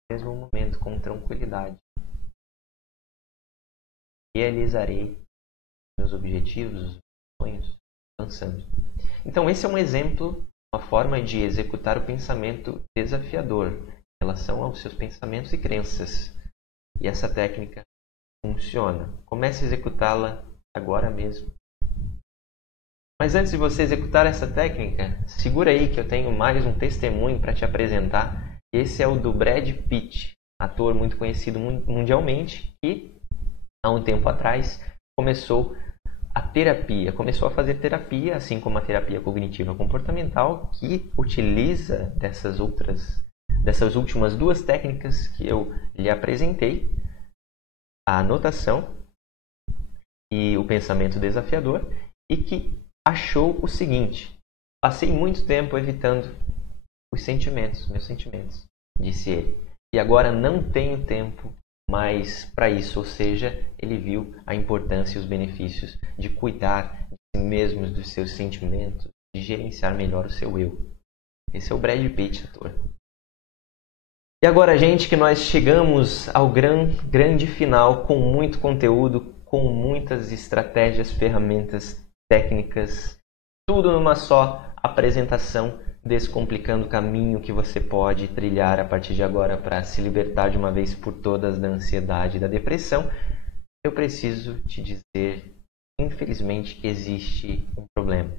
mesmo momento, com tranquilidade. Realizarei meus objetivos, os sonhos, avançando. Então esse é um exemplo, uma forma de executar o pensamento desafiador em relação aos seus pensamentos e crenças. E essa técnica funciona. Comece a executá-la agora mesmo. Mas antes de você executar essa técnica, segura aí que eu tenho mais um testemunho para te apresentar. Esse é o do Brad Pitt, ator muito conhecido mundialmente, que há um tempo atrás começou a fazer terapia, assim como a terapia cognitiva comportamental, que utiliza dessas últimas duas técnicas que eu lhe apresentei, a anotação e o pensamento desafiador, e que achou o seguinte: passei muito tempo evitando meus sentimentos, disse ele, e agora não tenho tempo mais para isso. Ou seja, ele viu a importância e os benefícios de cuidar de si mesmo, dos seus sentimentos, de gerenciar melhor o seu eu. Esse é o Brad Pitt, ator. E agora, gente, que nós chegamos ao grande final, com muito conteúdo, com muitas estratégias, ferramentas, técnicas, tudo numa só apresentação, descomplicando o caminho que você pode trilhar a partir de agora para se libertar de uma vez por todas da ansiedade e da depressão. Eu preciso te dizer, infelizmente, que existe um problema.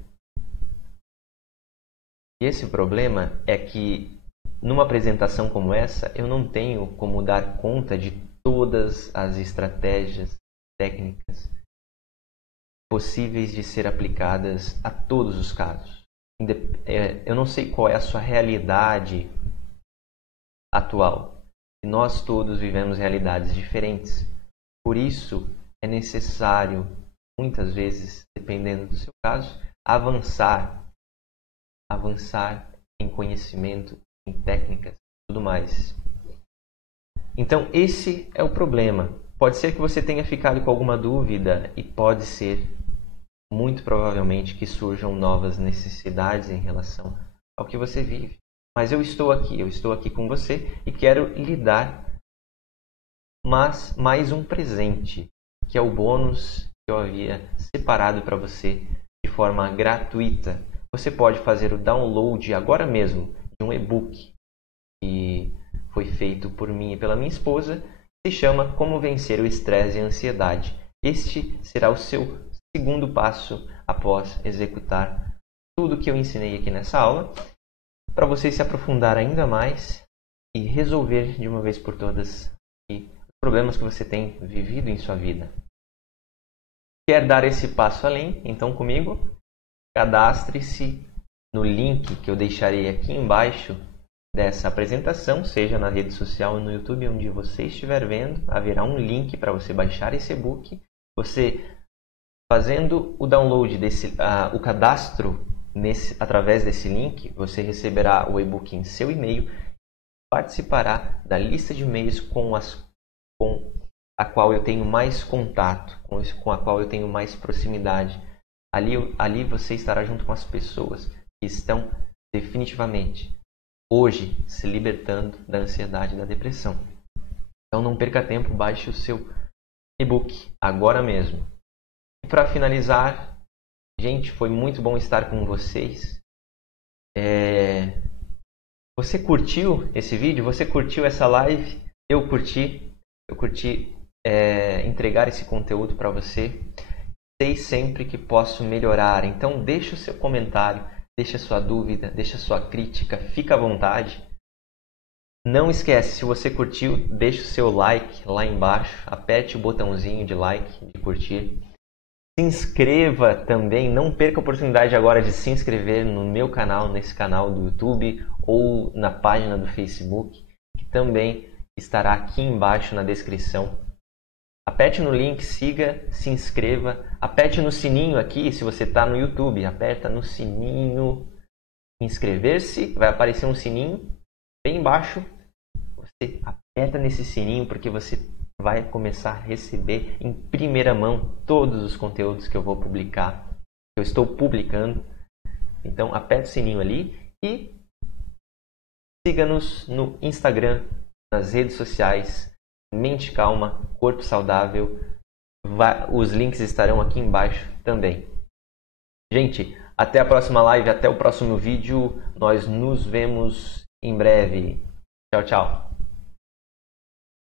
E esse problema é que numa apresentação como essa, eu não tenho como dar conta de todas as estratégias, técnicas possíveis de ser aplicadas a todos os casos. Eu não sei qual é a sua realidade atual. E nós todos vivemos realidades diferentes. Por isso, é necessário, muitas vezes, dependendo do seu caso, avançar em conhecimento, em técnicas e tudo mais. Então, esse é o problema. Pode ser que você tenha ficado com alguma dúvida e pode ser, muito provavelmente, que surjam novas necessidades em relação ao que você vive. Mas eu estou aqui com você e quero lhe dar mais um presente, que é o bônus que eu havia separado para você de forma gratuita. Você pode fazer o download agora mesmo de um e-book que foi feito por mim e pela minha esposa, se chama Como Vencer o Estresse e a Ansiedade. Este será o seu segundo passo após executar tudo que eu ensinei aqui nessa aula, para você se aprofundar ainda mais e resolver de uma vez por todas os problemas que você tem vivido em sua vida. Quer dar esse passo além? Então comigo, cadastre-se no link que eu deixarei aqui embaixo dessa apresentação, seja na rede social ou no YouTube, onde você estiver vendo, haverá um link para você baixar esse e-book. Você, fazendo o download o cadastro através desse link, você receberá o e-book em seu e-mail. participará da lista de e-mails com a qual eu tenho mais contato, com a qual eu tenho mais proximidade. Ali você estará junto com as pessoas que estão definitivamente hoje se libertando da ansiedade e da depressão. Então não perca tempo, baixe o seu e-book agora mesmo. E para finalizar, gente, foi muito bom estar com vocês. Você curtiu esse vídeo? Você curtiu essa live? Eu curti entregar esse conteúdo para você. Sei sempre que posso melhorar, então deixa o seu comentário, deixa a sua dúvida, deixa a sua crítica, fica à vontade. Não esquece, se você curtiu, deixa o seu like lá embaixo, aperte o botãozinho de like, de curtir. Se inscreva também, não perca a oportunidade agora de se inscrever no meu canal, nesse canal do YouTube ou na página do Facebook, que também estará aqui embaixo na descrição. Aperte no link, siga, se inscreva, aperte no sininho aqui, se você está no YouTube, aperta no sininho, inscrever-se, vai aparecer um sininho bem embaixo, você aperta nesse sininho porque você vai começar a receber em primeira mão todos os conteúdos que eu vou publicar, que eu estou publicando. Então aperta o sininho ali e siga-nos no Instagram, nas redes sociais, Mente Calma, Corpo Saudável. Os links estarão aqui embaixo também. Gente, até a próxima live, até o próximo vídeo. Nós nos vemos em breve. Tchau, tchau.